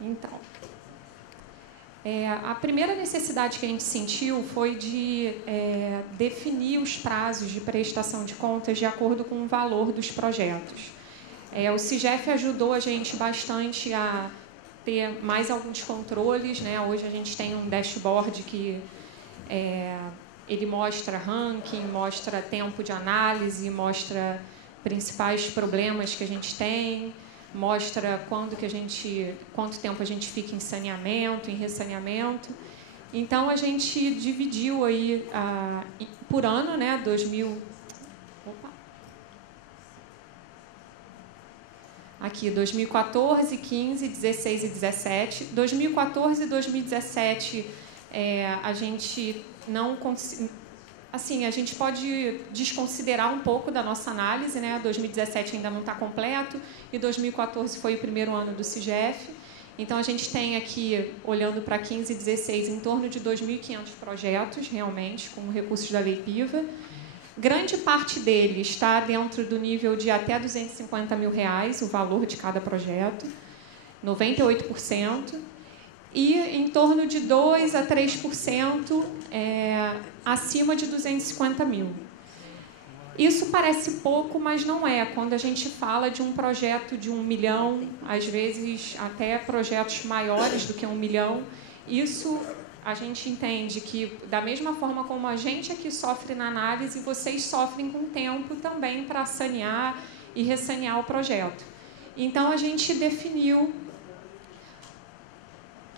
Então, a primeira necessidade que a gente sentiu foi de definir os prazos de prestação de contas de acordo com o valor dos projetos. O CIGEF ajudou a gente bastante a ter mais alguns controles, né? Hoje a gente tem um dashboard que ele mostra ranking, mostra tempo de análise, mostra principais problemas que a gente tem, mostra quanto tempo a gente fica em saneamento, em ressaneamento. Então, a gente dividiu aí por ano, né, 2014, 15, 16 e 17. 2014 e 2017, a gente não assim, a gente pode desconsiderar um pouco da nossa análise, né? 2017 ainda não está completo e 2014 foi o primeiro ano do CIGEF. Então, a gente tem aqui, olhando para 15 e 16, em torno de 2.500 projetos, realmente, com recursos da Lei PIVA. Grande parte deles está dentro do nível de até R$250 mil, o valor de cada projeto, 98%. E em torno de 2% a 3% acima de 250 mil. Isso parece pouco, mas não é. Quando a gente fala de um projeto de 1 milhão, às vezes até projetos maiores do que 1 milhão, isso a gente entende que, da mesma forma como a gente aqui sofre na análise, vocês sofrem com o tempo também para sanear e ressanear o projeto. Então, a gente definiu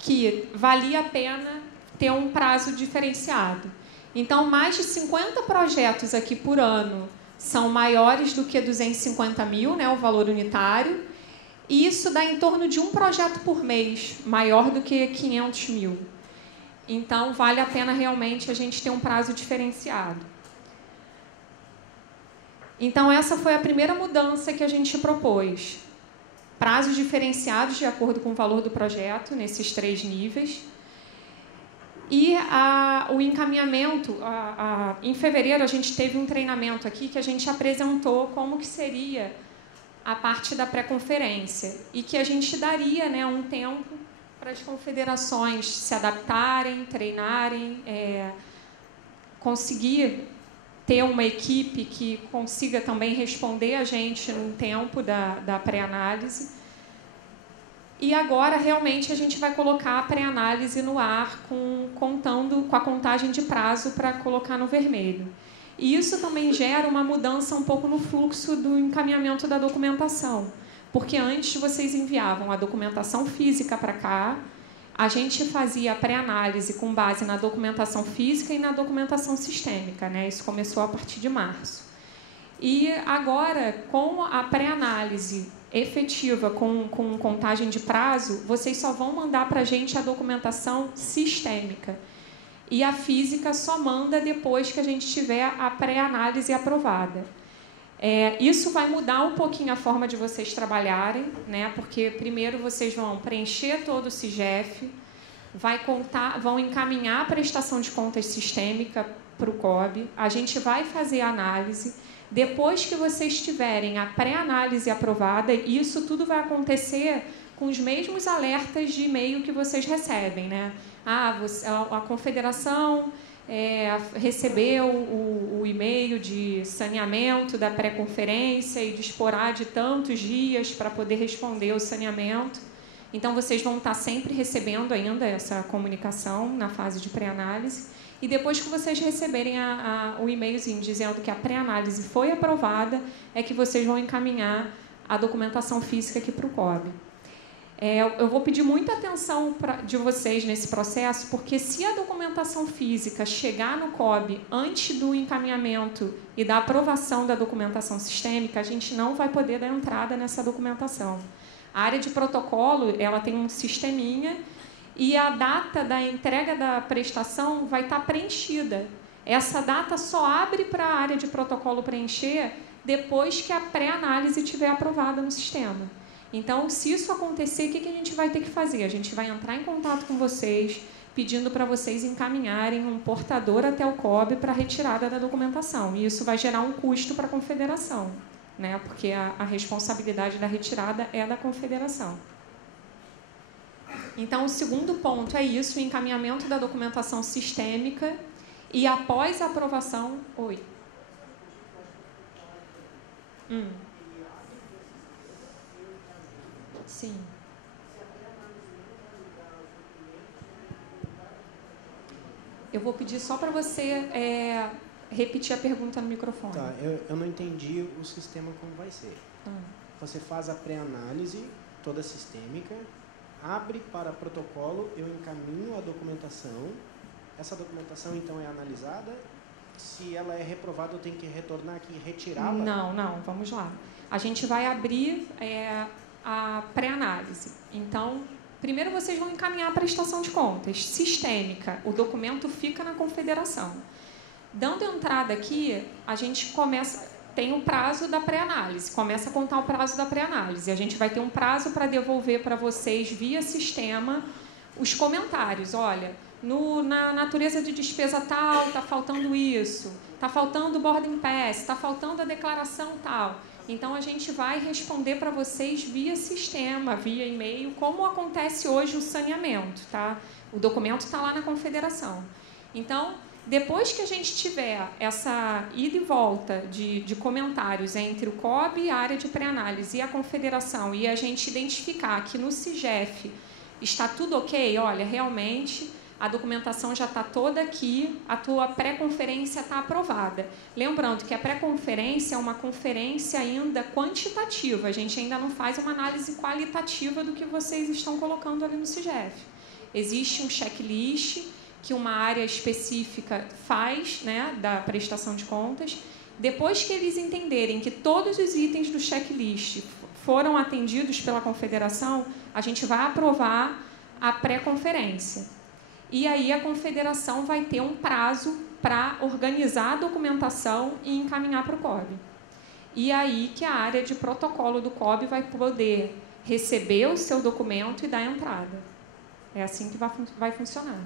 que valia a pena ter um prazo diferenciado. Então, mais de 50 projetos aqui por ano são maiores do que 250 mil, né, o valor unitário, e isso dá em torno de um projeto por mês, maior do que 500 mil. Então, vale a pena realmente a gente ter um prazo diferenciado. Então, essa foi a primeira mudança que a gente propôs. Prazos diferenciados de acordo com o valor do projeto, nesses 3 níveis. E o encaminhamento, em fevereiro a gente teve um treinamento aqui que a gente apresentou como que seria a parte da pré-conferência e que a gente daria, né, um tempo para as confederações se adaptarem, treinarem, conseguir ter uma equipe que consiga também responder a gente no tempo da pré-análise. E agora, realmente, a gente vai colocar a pré-análise no ar, contando com a contagem de prazo para colocar no vermelho. E isso também gera uma mudança um pouco no fluxo do encaminhamento da documentação. Porque antes vocês enviavam a documentação física para cá, a gente fazia a pré-análise com base na documentação física e na documentação sistêmica, né? Isso começou a partir de março. E agora, com a pré-análise efetiva, com contagem de prazo, vocês só vão mandar para a gente a documentação sistêmica. E a física só manda depois que a gente tiver a pré-análise aprovada. Isso vai mudar um pouquinho a forma de vocês trabalharem, né? Porque primeiro vocês vão preencher todo o CIGEF, vão encaminhar a prestação de contas sistêmica para o COB, a gente vai fazer a análise. Depois que vocês tiverem a pré-análise aprovada, isso tudo vai acontecer com os mesmos alertas de e-mail que vocês recebem, né? A confederação recebeu o e-mail de saneamento da pré-conferência e disporá de tantos dias para poder responder o saneamento. Então, vocês vão estar sempre recebendo ainda essa comunicação na fase de pré-análise. E depois que vocês receberem o e-mailzinho dizendo que a pré-análise foi aprovada, é que vocês vão encaminhar a documentação física aqui para o COB. Eu vou pedir muita atenção de vocês nesse processo, porque se a documentação física chegar no COB antes do encaminhamento e da aprovação da documentação sistêmica, a gente não vai poder dar entrada nessa documentação. A área de protocolo, ela tem um sisteminha e a data da entrega da prestação vai estar preenchida. Essa data só abre para a área de protocolo preencher depois que a pré-análise estiver aprovada no sistema. Então, se isso acontecer, o que a gente vai ter que fazer? A gente vai entrar em contato com vocês, pedindo para vocês encaminharem um portador até o COB para a retirada da documentação. E isso vai gerar um custo para a confederação, né? Porque a responsabilidade da retirada é da confederação. Então, o segundo ponto é isso, o encaminhamento da documentação sistêmica e após a aprovação... Oi. Sim. Eu vou pedir só para você repetir a pergunta no microfone. Tá, eu não entendi o sistema como vai ser. Você faz a pré-análise, toda sistêmica, abre para protocolo, eu encaminho a documentação. Essa documentação, então, é analisada. Se ela é reprovada, eu tenho que retornar aqui e retirá-la? Não, vamos lá. A gente vai abrir a pré-análise. Então, primeiro vocês vão encaminhar a prestação de contas sistêmica. O documento fica na confederação. Dando entrada aqui, a gente tem um prazo da pré-análise. Começa a contar o prazo da pré-análise. A gente vai ter um prazo para devolver para vocês, via sistema, os comentários. Olha, na natureza de despesa tal, está faltando isso. Está faltando o boarding pass, está faltando a declaração tal. Então, a gente vai responder para vocês via sistema, via e-mail, como acontece hoje o saneamento, tá? O documento está lá na confederação. Então, depois que a gente tiver essa ida e volta de comentários entre o COB, a área de pré-análise e a confederação, e a gente identificar que no CIGEF está tudo ok, olha, realmente a documentação já está toda aqui, a tua pré-conferência está aprovada. Lembrando que a pré-conferência é uma conferência ainda quantitativa, a gente ainda não faz uma análise qualitativa do que vocês estão colocando ali no CIGEF. Existe um checklist que uma área específica faz, né, da prestação de contas. Depois que eles entenderem que todos os itens do checklist foram atendidos pela confederação, a gente vai aprovar a pré-conferência. E aí a confederação vai ter um prazo para organizar a documentação e encaminhar para o COB. E aí que a área de protocolo do COB vai poder receber o seu documento e dar entrada. É assim que vai funcionar.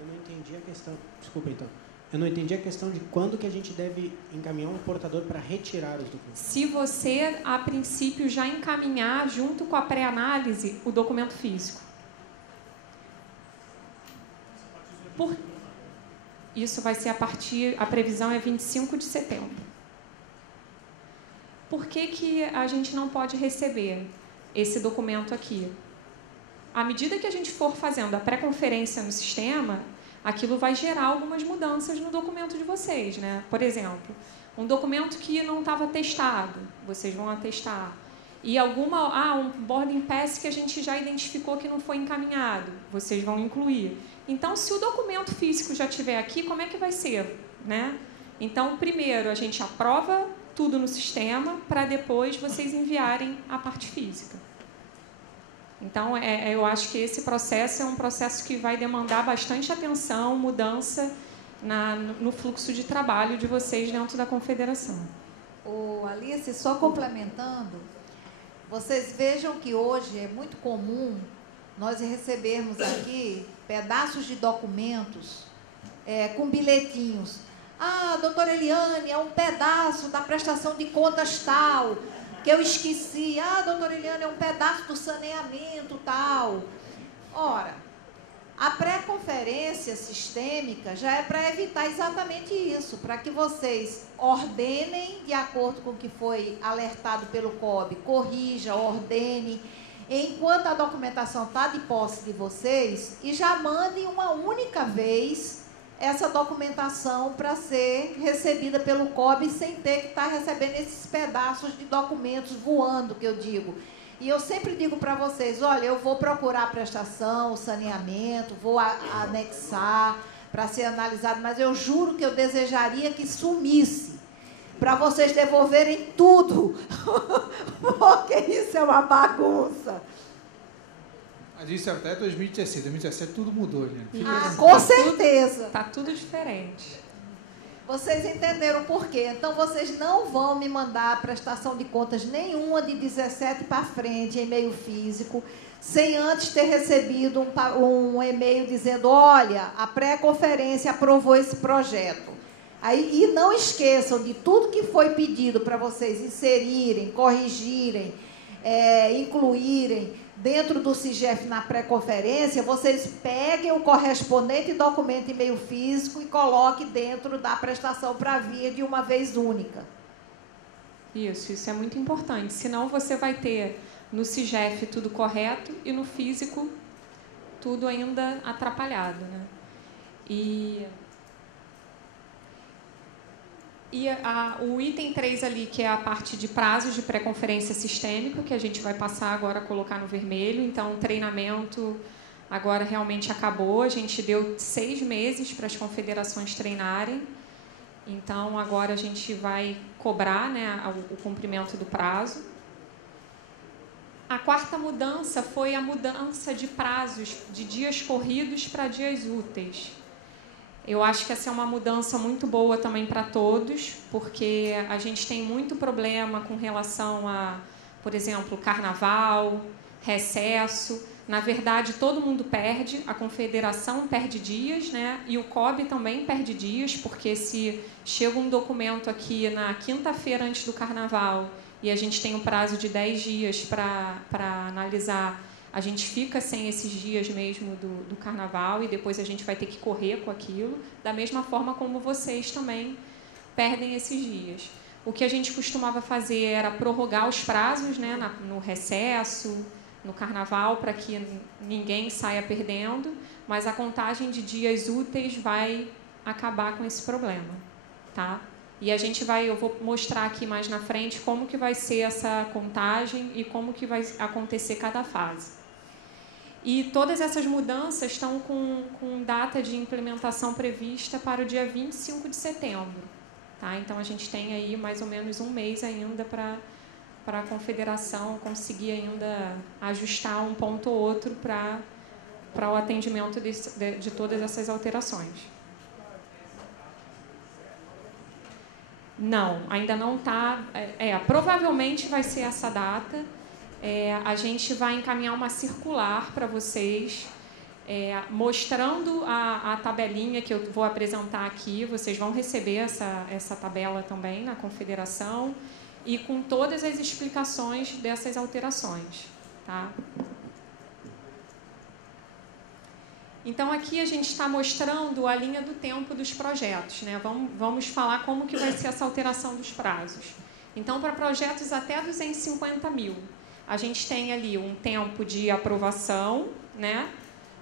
Eu não entendi a questão... Desculpa, então. Eu não entendi a questão de quando que a gente deve encaminhar um portador para retirar os documentos. Se você, a princípio, já encaminhar, junto com a pré-análise, o documento físico. Isso vai ser a previsão é 25 de setembro. Por que a gente não pode receber esse documento aqui? À medida que a gente for fazendo a pré-conferência no sistema, aquilo vai gerar algumas mudanças no documento de vocês, né? Por exemplo, um documento que não estava testado, vocês vão atestar. E um boarding pass que a gente já identificou que não foi encaminhado, vocês vão incluir. Então, se o documento físico já estiver aqui, como é que vai ser, né? Então, primeiro, a gente aprova tudo no sistema para depois vocês enviarem a parte física. Então, eu acho que esse processo é um processo que vai demandar bastante atenção, mudança no fluxo de trabalho de vocês dentro da confederação. Alice, só complementando, vocês vejam que hoje é muito comum nós recebermos aqui pedaços de documentos com bilhetinhos. Ah, doutora Eliane, é um pedaço da prestação de contas tal, que eu esqueci. Ah, doutora Eliane, é um pedaço do saneamento tal. Ora, a pré-conferência sistêmica já é para evitar exatamente isso, para que vocês ordenem de acordo com o que foi alertado pelo COB, corrija, ordene, enquanto a documentação está de posse de vocês, e já mandem uma única vez essa documentação para ser recebida pelo COB sem ter que estar recebendo esses pedaços de documentos voando, que eu digo. E eu sempre digo para vocês, olha, eu vou procurar a prestação, o saneamento, vou anexar para ser analisado, mas eu juro que eu desejaria que sumisse, para vocês devolverem tudo, porque isso é uma bagunça. Mas isso é até 2017. 2017 tudo mudou, gente. Com certeza. Está tudo diferente. Vocês entenderam por quê? Então, vocês não vão me mandar a prestação de contas nenhuma de 17 para frente, e-mail físico, sem antes ter recebido um e-mail dizendo, olha, a pré-conferência aprovou esse projeto. Aí, e não esqueçam de tudo que foi pedido para vocês inserirem, corrigirem, incluírem dentro do CIGEF na pré-conferência, vocês peguem o correspondente documento em meio físico e coloquem dentro da prestação para via de uma vez única. Isso é muito importante. Senão você vai ter no CIGEF tudo correto e no físico tudo ainda atrapalhado, né? O item 3 ali, que é a parte de prazos de pré-conferência sistêmica, que a gente vai passar agora a colocar no vermelho. Então, o treinamento agora realmente acabou. A gente deu 6 meses para as confederações treinarem. Então, agora a gente vai cobrar, né, o cumprimento do prazo. A quarta mudança foi a mudança de prazos de dias corridos para dias úteis. Eu acho que essa é uma mudança muito boa também para todos, porque a gente tem muito problema com relação a, por exemplo, carnaval, recesso. Na verdade, todo mundo perde, a confederação perde dias, né? E o COB também perde dias, porque se chega um documento aqui na quinta-feira antes do carnaval e a gente tem um prazo de 10 dias para analisar, a gente fica sem esses dias mesmo do carnaval e depois a gente vai ter que correr com aquilo, da mesma forma como vocês também perdem esses dias. O que a gente costumava fazer era prorrogar os prazos, né, no recesso, no carnaval, para que ninguém saia perdendo, mas a contagem de dias úteis vai acabar com esse problema, tá? E eu vou mostrar aqui mais na frente como que vai ser essa contagem e como que vai acontecer cada fase. E todas essas mudanças estão com data de implementação prevista para o dia 25 de setembro. Tá? Então, a gente tem aí mais ou menos um mês ainda para a confederação conseguir ainda ajustar um ponto ou outro para o atendimento de todas essas alterações. Não, ainda não está. Provavelmente vai ser essa data. A gente vai encaminhar uma circular para vocês, mostrando a tabelinha que eu vou apresentar aqui. Vocês vão receber essa tabela também na confederação e com todas as explicações dessas alterações. Tá? Então, aqui a gente está mostrando a linha do tempo dos projetos, né? Vamos falar como que vai ser essa alteração dos prazos. Então, para projetos até 250 mil, a gente tem ali um tempo de aprovação, né?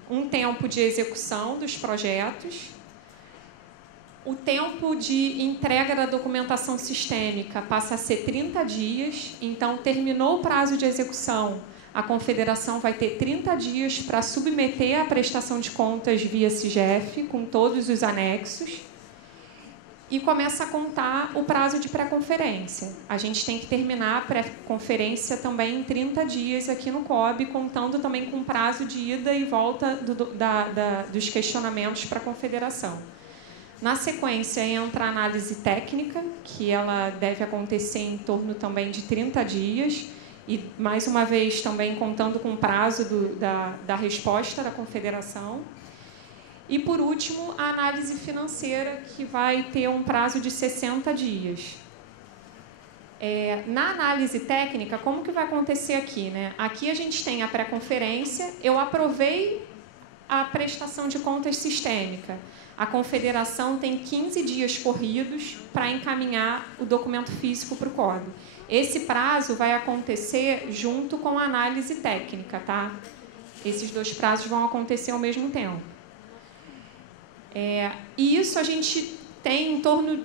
Um tempo de execução dos projetos, o tempo de entrega da documentação sistêmica passa a ser 30 dias, então terminou o prazo de execução, a confederação vai ter 30 dias para submeter a prestação de contas via CIGEF, com todos os anexos, e começa a contar o prazo de pré-conferência. A gente tem que terminar a pré-conferência também em 30 dias aqui no COB, contando também com prazo de ida e volta dos questionamentos para a confederação. Na sequência, entra a análise técnica, que ela deve acontecer em torno também de 30 dias, e, mais uma vez, também contando com o prazo da resposta da confederação. E, por último, a análise financeira, que vai ter um prazo de 60 dias. Na análise técnica, como que vai acontecer aqui, né? Aqui a gente tem a pré-conferência, eu aprovei a prestação de contas sistêmica. A confederação tem 15 dias corridos para encaminhar o documento físico para o COB. Esse prazo vai acontecer junto com a análise técnica, tá? Esses dois prazos vão acontecer ao mesmo tempo. E isso a gente tem em torno...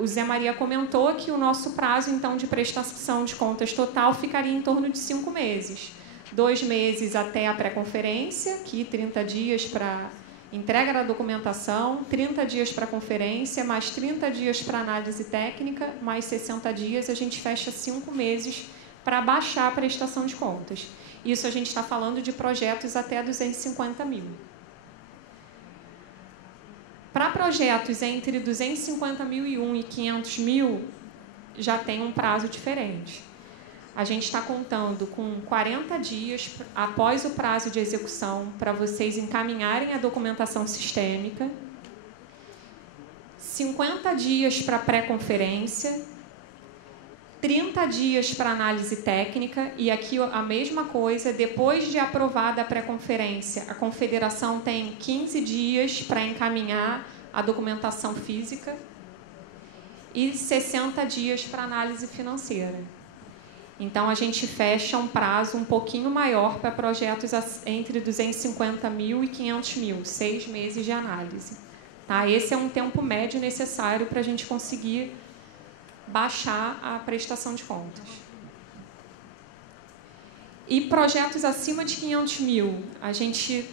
o Zé Maria comentou que o nosso prazo, então, de prestação de contas total ficaria em torno de 5 meses. 2 meses até a pré-conferência, aqui 30 dias para entrega da documentação, 30 dias para a conferência, mais 30 dias para análise técnica, mais 60 dias, a gente fecha 5 meses para baixar a prestação de contas. Isso a gente está falando de projetos até 250 mil. Para projetos entre 250.001 e 500 mil, já tem um prazo diferente. A gente está contando com 40 dias após o prazo de execução para vocês encaminharem a documentação sistêmica, 50 dias para pré-conferência 30 dias para análise técnica, e aqui a mesma coisa, depois de aprovada a pré-conferência, a confederação tem 15 dias para encaminhar a documentação física e 60 dias para análise financeira. Então, a gente fecha um prazo um pouquinho maior para projetos entre 250 mil e 500 mil, 6 meses de análise. Tá? Esse é um tempo médio necessário para a gente conseguir baixar a prestação de contas. E projetos acima de 500 mil, a gente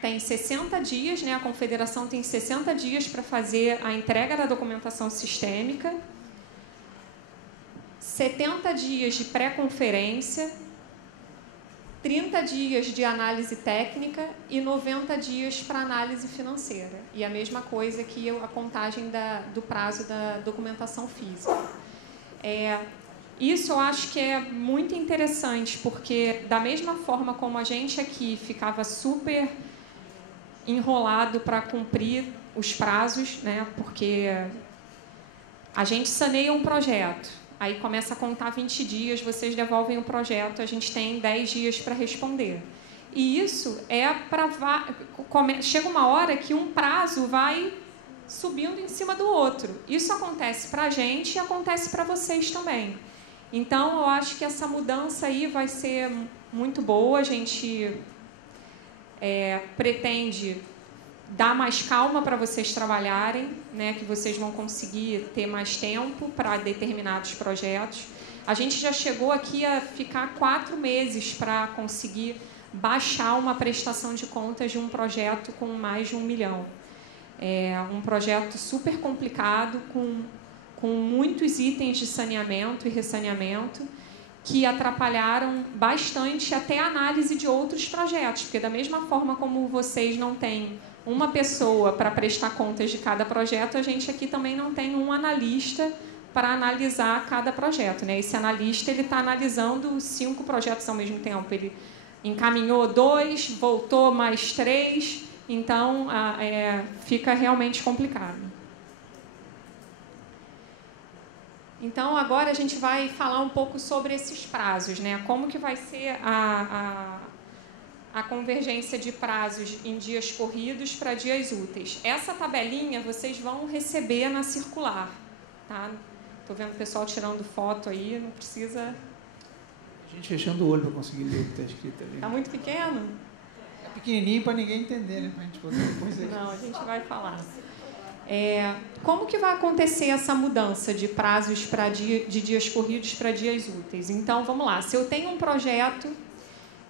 tem 60 dias, né? A confederação tem 60 dias para fazer a entrega da documentação sistêmica, 70 dias de pré-conferência, 30 dias de análise técnica e 90 dias para análise financeira. E a mesma coisa que a contagem do prazo da documentação física. Isso eu acho que é muito interessante, porque da mesma forma como a gente aqui ficava super enrolado para cumprir os prazos, né? Porque a gente saneia um projeto, aí começa a contar 20 dias, vocês devolvem o projeto, a gente tem 10 dias para responder. E isso é para... Chega uma hora que um prazo vai subindo em cima do outro. Isso acontece para a gente e acontece para vocês também. Então, eu acho que essa mudança aí vai ser muito boa. A gente pretende dar mais calma para vocês trabalharem, né, que vocês vão conseguir ter mais tempo para determinados projetos. A gente já chegou aqui a ficar 4 meses para conseguir baixar uma prestação de contas de um projeto com mais de 1 milhão. É um projeto super complicado, com muitos itens de saneamento e ressaneamento, que atrapalharam bastante até a análise de outros projetos, porque da mesma forma como vocês não têm uma pessoa para prestar contas de cada projeto, a gente aqui também não tem um analista para analisar cada projeto, né? Esse analista ele está analisando 5 projetos ao mesmo tempo. Ele encaminhou 2, voltou mais 3, então fica realmente complicado. Então, agora a gente vai falar um pouco sobre esses prazos, né? Como que vai ser a convergência de prazos em dias corridos para dias úteis. Essa tabelinha vocês vão receber na circular, tá? Estou vendo o pessoal tirando foto aí, não precisa... A gente fechando o olho para conseguir ler o que está escrito ali. Está muito pequeno? É pequenininho para ninguém entender, né? Para a gente poder depois... Não, a gente vai falar. Como que vai acontecer essa mudança de prazos de dias corridos para dias úteis? Então, vamos lá. Se eu tenho um projeto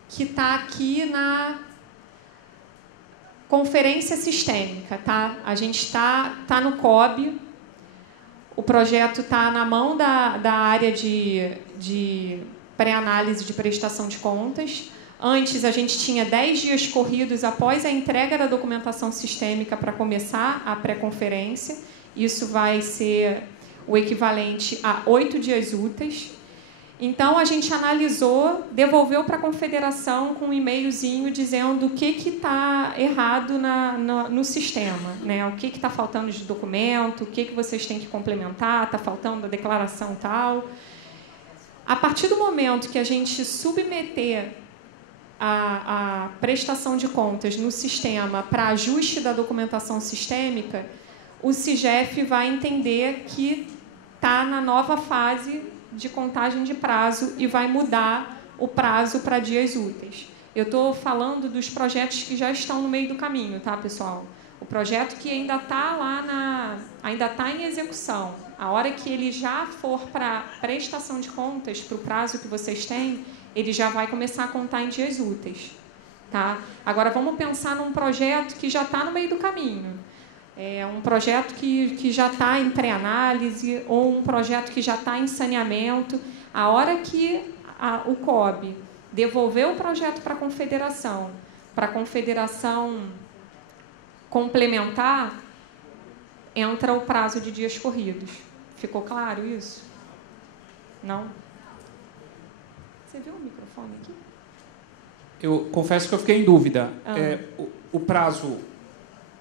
que está aqui na conferência sistêmica, tá? A gente está no COB, o projeto está na mão da área de pré-análise de prestação de contas. Antes, a gente tinha 10 dias corridos após a entrega da documentação sistêmica para começar a pré-conferência. Isso vai ser o equivalente a 8 dias úteis. Então, a gente analisou, devolveu para a confederação com um e-mailzinho dizendo o que está errado no sistema, né? O que está faltando de documento, o que vocês têm que complementar, está faltando a declaração tal. A partir do momento que a gente submeter a prestação de contas no sistema para ajuste da documentação sistêmica, o SIGEF vai entender que está na nova fase de contagem de prazo e vai mudar o prazo para dias úteis. Eu estou falando dos projetos que já estão no meio do caminho, tá, pessoal? O projeto que ainda está ainda está em execução. A hora que ele já for para prestação de contas, para o prazo que vocês têm, ele já vai começar a contar em dias úteis, tá? Agora, vamos pensar num projeto que já está no meio do caminho. Um projeto que já está em pré-análise ou um projeto que já está em saneamento. A hora que o COB devolver o projeto para a confederação complementar, entra o prazo de dias corridos. Ficou claro isso? Não? Você viu o microfone aqui? Eu confesso que eu fiquei em dúvida. O prazo,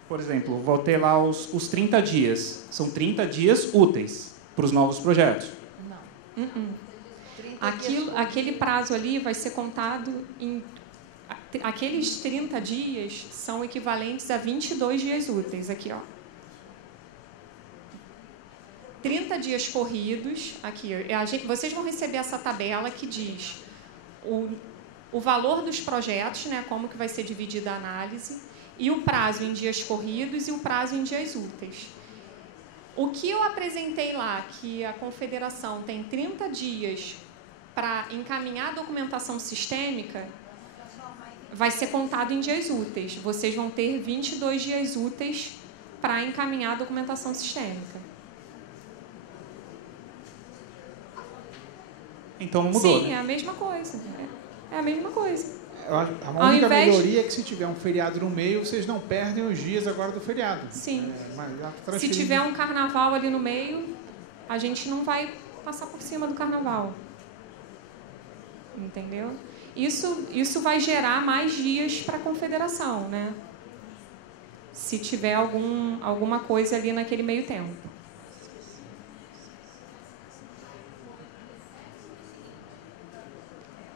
por exemplo, vou ter lá os 30 dias. São 30 dias úteis para os novos projetos? Aquele prazo ali vai ser contado em... Aqueles 30 dias são equivalentes a 22 dias úteis, aqui, ó. 30 dias corridos, aqui, vocês vão receber essa tabela que diz o valor dos projetos, né, como que vai ser dividida a análise, e o prazo em dias corridos e o prazo em dias úteis. O que eu apresentei lá, que a Confederação tem 30 dias para encaminhar a documentação sistêmica, vai ser contado em dias úteis. Vocês vão ter 22 dias úteis para encaminhar a documentação sistêmica. Então não mudou, Sim, né? é a mesma coisa. É a mesma coisa. A única melhoria é que se tiver um feriado no meio, vocês não perdem os dias agora do feriado. Sim. Se tiver um carnaval ali no meio, a gente não vai passar por cima do carnaval. Entendeu? Isso vai gerar mais dias para a confederação, né? Se tiver alguma coisa ali naquele meio tempo.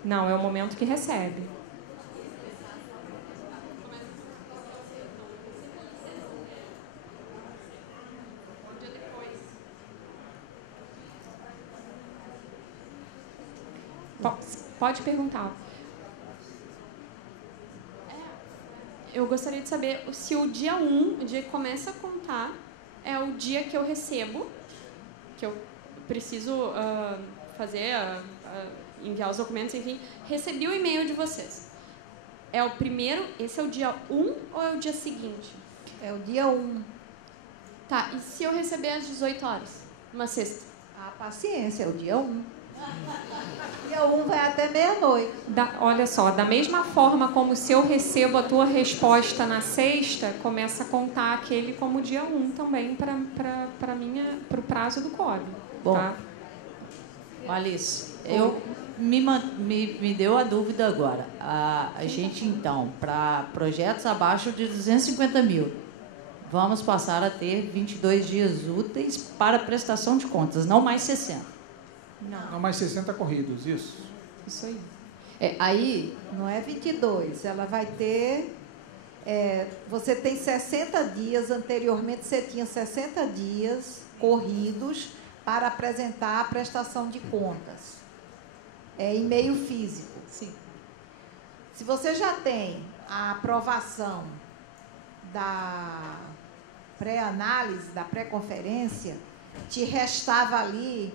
Não, é o momento que recebe. Pode perguntar. Eu gostaria de saber se o dia 1, o dia que começa a contar, é o dia que eu recebo, que eu preciso fazer, enviar os documentos, enfim, recebi o e-mail de vocês. É o primeiro, esse é o dia 1 ou é o dia seguinte? É o dia 1. Tá, e se eu receber às 18 horas, uma sexta? Ah, paciência, é o dia 1. Dia 1 vai até meia-noite. Olha só, da mesma forma como se eu recebo a tua resposta na sexta, começa a contar aquele como dia 1 também para o prazo do COB. Bom, tá? Alice, me deu a dúvida agora. A gente, então, para projetos abaixo de 250 mil, vamos passar a ter 22 dias úteis para prestação de contas, não mais 60. Não mais 60 corridos, isso. Isso aí. Aí, não é 22, ela vai ter... você tem 60 dias, anteriormente você tinha 60 dias corridos para apresentar a prestação de contas. Em meio físico. Sim. Se você já tem a aprovação da pré-análise, da pré-conferência, te restava ali,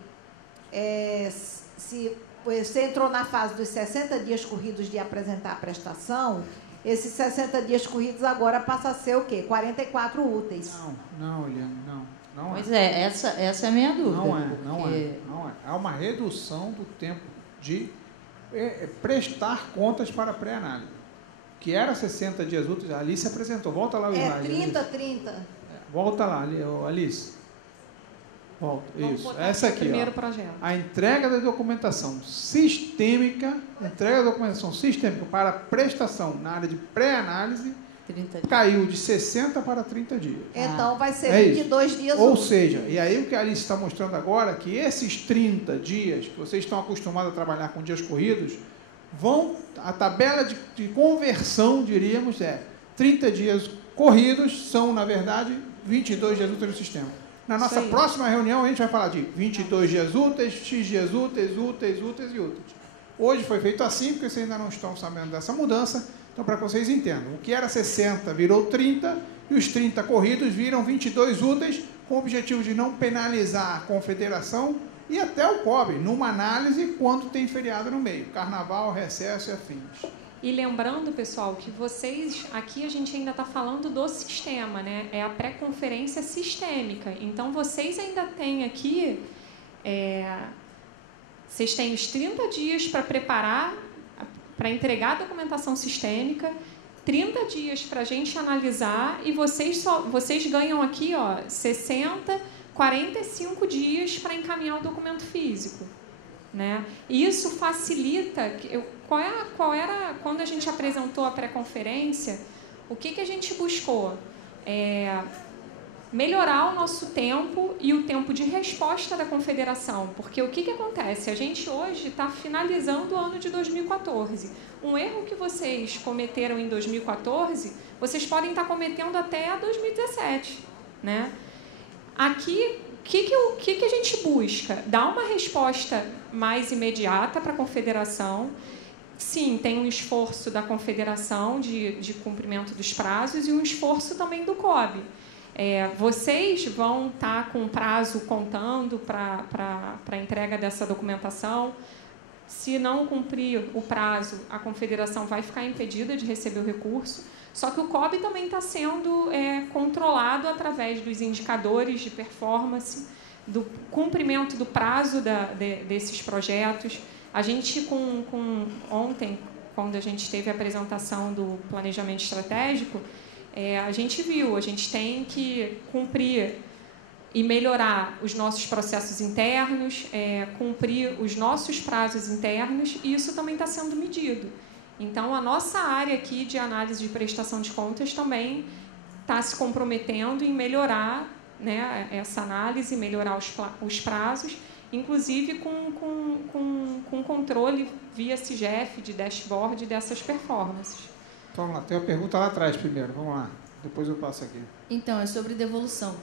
se você entrou na fase dos 60 dias corridos de apresentar a prestação, esses 60 dias corridos agora passa a ser o quê? 44 úteis. Não, Eliane, não. Pois é, essa é a minha dúvida. Não é. Há uma redução do tempo de prestar contas para a pré-análise. Que era 60 dias úteis, a Alice apresentou. Volta lá o slide. 30. Volta lá, Alice. Volta. Vamos Isso. botar Essa aqui o aqui, primeiro projeto. A entrega da documentação sistêmica, para prestação na área de pré-análise, 30 dias. caiu de 60 para 30 dias. Então vai ser 22 dias Ou úteis. seja, e aí o que a Alice está mostrando agora é que esses 30 dias, que vocês estão acostumados a trabalhar com dias corridos, a tabela de conversão, diríamos, 30 dias corridos são, na verdade, 22 dias úteis no sistema. Na nossa próxima reunião, a gente vai falar de 22 dias úteis, X dias úteis. Hoje foi feito assim, porque vocês ainda não estão sabendo dessa mudança. Então, para que vocês entendam, o que era 60 virou 30, e os 30 corridos viram 22 úteis, com o objetivo de não penalizar a confederação e até o COB, numa análise quando tem feriado no meio, carnaval, recesso e afins. E lembrando, pessoal, que vocês, aqui a gente ainda está falando do sistema, né? É a pré-conferência sistêmica. Então, vocês ainda têm aqui, vocês têm os 30 dias para preparar, para entregar a documentação sistêmica, 30 dias para a gente analisar, e vocês ganham aqui, 45 dias para encaminhar o documento físico. Né? E isso facilita. Qual era quando a gente apresentou a pré-conferência? O que a gente buscou? melhorar o nosso tempo e o tempo de resposta da confederação, porque o que acontece? A gente hoje está finalizando o ano de 2014. Um erro que vocês cometeram em 2014, vocês podem estar cometendo até 2017, né? Aqui, o que a gente busca? Dar uma resposta mais imediata para a confederação. Sim, tem um esforço da confederação de cumprimento dos prazos e um esforço também do COB. Vocês vão estar com prazo contando para a entrega dessa documentação. Se não cumprir o prazo, a confederação vai ficar impedida de receber o recurso. Só que o COB também está sendo controlado através dos indicadores de performance, do cumprimento do prazo desses projetos. A gente, ontem, quando a gente teve a apresentação do planejamento estratégico, a gente viu, a gente tem que cumprir e melhorar os nossos processos internos, cumprir os nossos prazos internos, e isso também está sendo medido. Então, a nossa área aqui de análise de prestação de contas também está se comprometendo em melhorar, né, essa análise, melhorar os prazos, inclusive com controle via CIGEF, de dashboard dessas performances. Então, vamos lá, tem uma pergunta lá atrás primeiro, vamos lá, depois eu passo aqui. Então, é sobre devolução.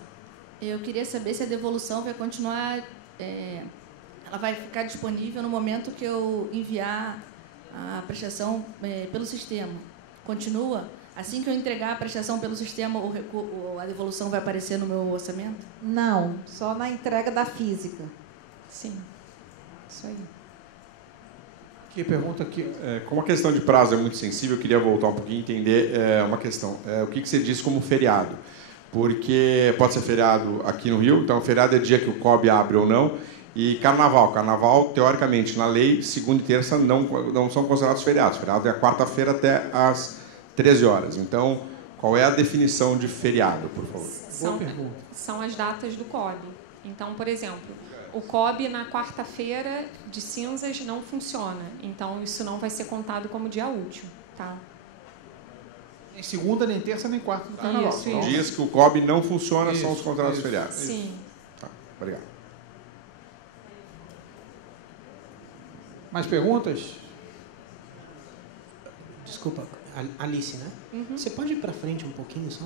Eu queria saber se a devolução vai continuar, ela vai ficar disponível no momento que eu enviar a prestação pelo sistema. Continua? Assim que eu entregar a prestação pelo sistema, a devolução vai aparecer no meu orçamento? Não, só na entrega da física. Sim, isso aí. Que pergunta aqui? Como a questão de prazo é muito sensível, eu queria voltar um pouquinho e entender uma questão. O que você diz como feriado? Porque pode ser feriado aqui no Rio, então feriado é dia que o COB abre ou não. E carnaval, teoricamente, na lei, segunda e terça não são considerados feriados. Feriado é a quarta-feira até às 13 horas. Então, qual é a definição de feriado, por favor? São as datas do COB. Então, por exemplo, o COB na quarta-feira de cinzas não funciona. Então, isso não vai ser contado como dia útil, tá? Nem segunda, nem terça, nem quarta do carnaval. Isso. Dias que o COB não funciona são os considerados feriados. Sim. Tá, obrigado. Mais perguntas? Desculpa, Alice, né? Uhum. Você pode ir para frente um pouquinho só?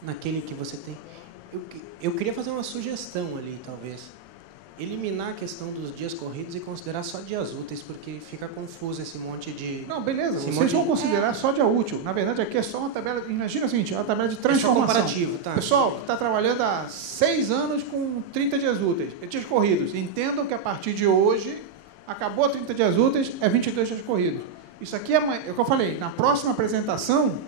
Naquele que você tem. Eu queria fazer uma sugestão ali, talvez. Eliminar a questão dos dias corridos e considerar só dias úteis, porque fica confuso esse monte de... Não, beleza. Vocês vão considerar só dia útil. Na verdade, aqui é só uma tabela... Imagina o seguinte, é uma tabela de transformação. É só comparativo, tá? Pessoal, está trabalhando há 6 anos com 30 dias úteis. Dias corridos. Entendam que a partir de hoje, acabou 30 dias úteis, é 22 dias corridos. Isso aqui é o que eu falei. Na próxima apresentação,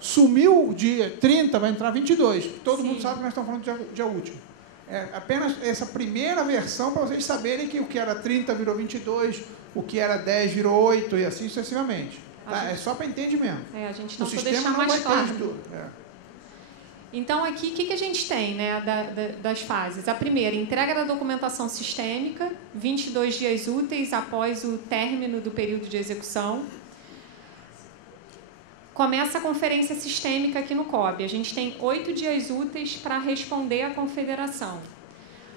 sumiu o dia 30, vai entrar 22. Todo mundo sabe que nós estamos falando de dia útil. É apenas essa primeira versão para vocês saberem que o que era 30 virou 22, o que era 10 virou 8 e assim sucessivamente. Tá? É só para entendimento. A gente não tentou deixar mais claro. Então, aqui, o que a gente tem, né, das fases? A primeira, entrega da documentação sistêmica, 22 dias úteis após o término do período de execução. Começa a conferência sistêmica aqui no COB. A gente tem 8 dias úteis para responder à confederação.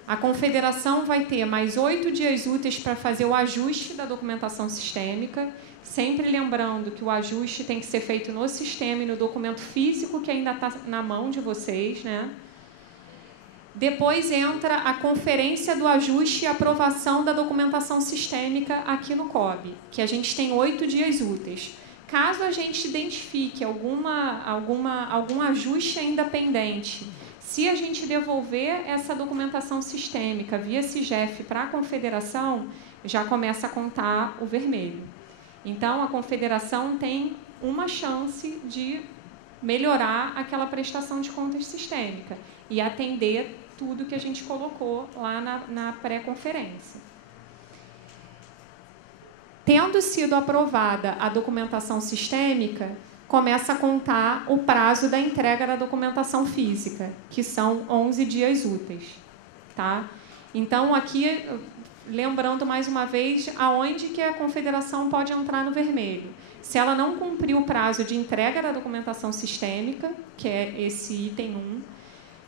A confederação vai ter mais 8 dias úteis para fazer o ajuste da documentação sistêmica, sempre lembrando que o ajuste tem que ser feito no sistema e no documento físico que ainda está na mão de vocês, né? Depois entra a conferência do ajuste e aprovação da documentação sistêmica aqui no COB, que a gente tem 8 dias úteis. Caso a gente identifique algum ajuste ainda pendente, se a gente devolver essa documentação sistêmica via CIGEF para a confederação, já começa a contar o vermelho. Então, a confederação tem uma chance de melhorar aquela prestação de contas sistêmica e atender tudo que a gente colocou lá na pré-conferência. Tendo sido aprovada a documentação sistêmica, começa a contar o prazo da entrega da documentação física, que são 11 dias úteis. Tá? Então, aqui, lembrando mais uma vez, aonde que a confederação pode entrar no vermelho. Se ela não cumprir o prazo de entrega da documentação sistêmica, que é esse item 1,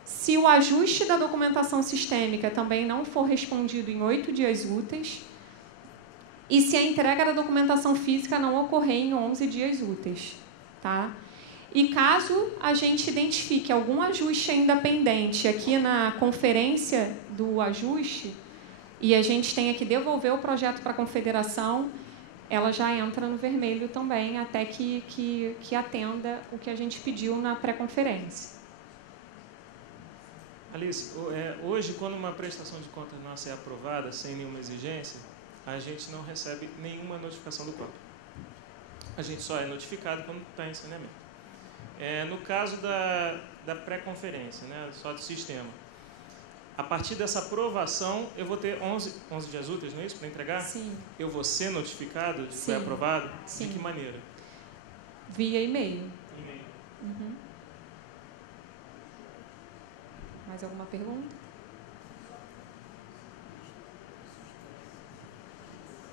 Se o ajuste da documentação sistêmica também não for respondido em 8 dias úteis, e se a entrega da documentação física não ocorrer em 11 dias úteis, tá? E caso a gente identifique algum ajuste ainda pendente aqui na conferência do ajuste, e a gente tenha que devolver o projeto para a confederação, ela já entra no vermelho também, até que atenda o que a gente pediu na pré-conferência. Alice, hoje, quando uma prestação de contas nossa é aprovada sem nenhuma exigência, a gente não recebe nenhuma notificação do COB. A gente só é notificado quando está em saneamento. No caso da pré-conferência, né, só do sistema, a partir dessa aprovação, eu vou ter 11 dias úteis, não é isso, para entregar? Sim. Eu vou ser notificado de que Sim. foi aprovado? Sim. De que maneira? Via e-mail. E-mail. Uhum. Mais alguma pergunta?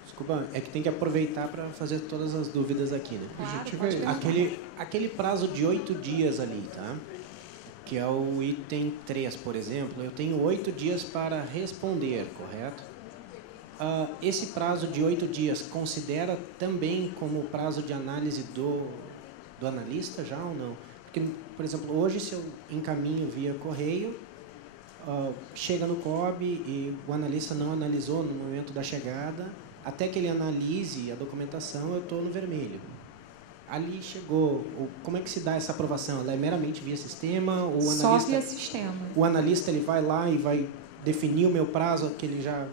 Desculpa, é que tem que aproveitar para fazer todas as dúvidas aqui, né? Claro, Aquele prazo de 8 dias ali, tá? Que é o item 3, por exemplo, eu tenho 8 dias para responder, correto? Esse prazo de 8 dias considera também como prazo de análise do analista já ou não? Porque, por exemplo, hoje se eu encaminho via correio, chega no COB e o analista não analisou no momento da chegada, até que ele analise a documentação, eu estou no vermelho. Ali chegou, como é que se dá essa aprovação? Ela é meramente via sistema? O analista, só via sistema. O analista ele vai lá e vai definir o meu prazo, que ele já...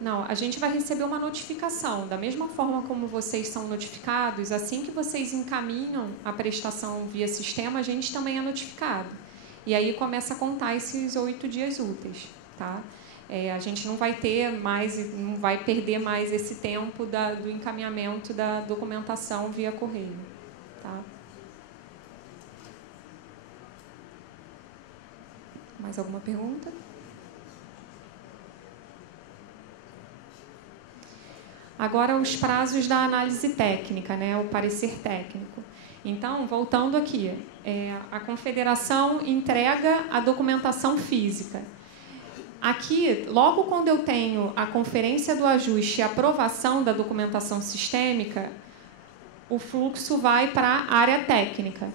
Não, a gente vai receber uma notificação. Da mesma forma como vocês são notificados, assim que vocês encaminham a prestação via sistema, a gente também é notificado. E aí começa a contar esses 8 dias úteis, tá? A gente não vai ter mais, não vai perder mais esse tempo do encaminhamento da documentação via correio, tá? Mais alguma pergunta? Agora, os prazos da análise técnica, né? O parecer técnico. Então, voltando aqui, a confederação entrega a documentação física. Aqui, logo quando eu tenho a conferência do ajuste e a aprovação da documentação sistêmica, o fluxo vai para a área técnica.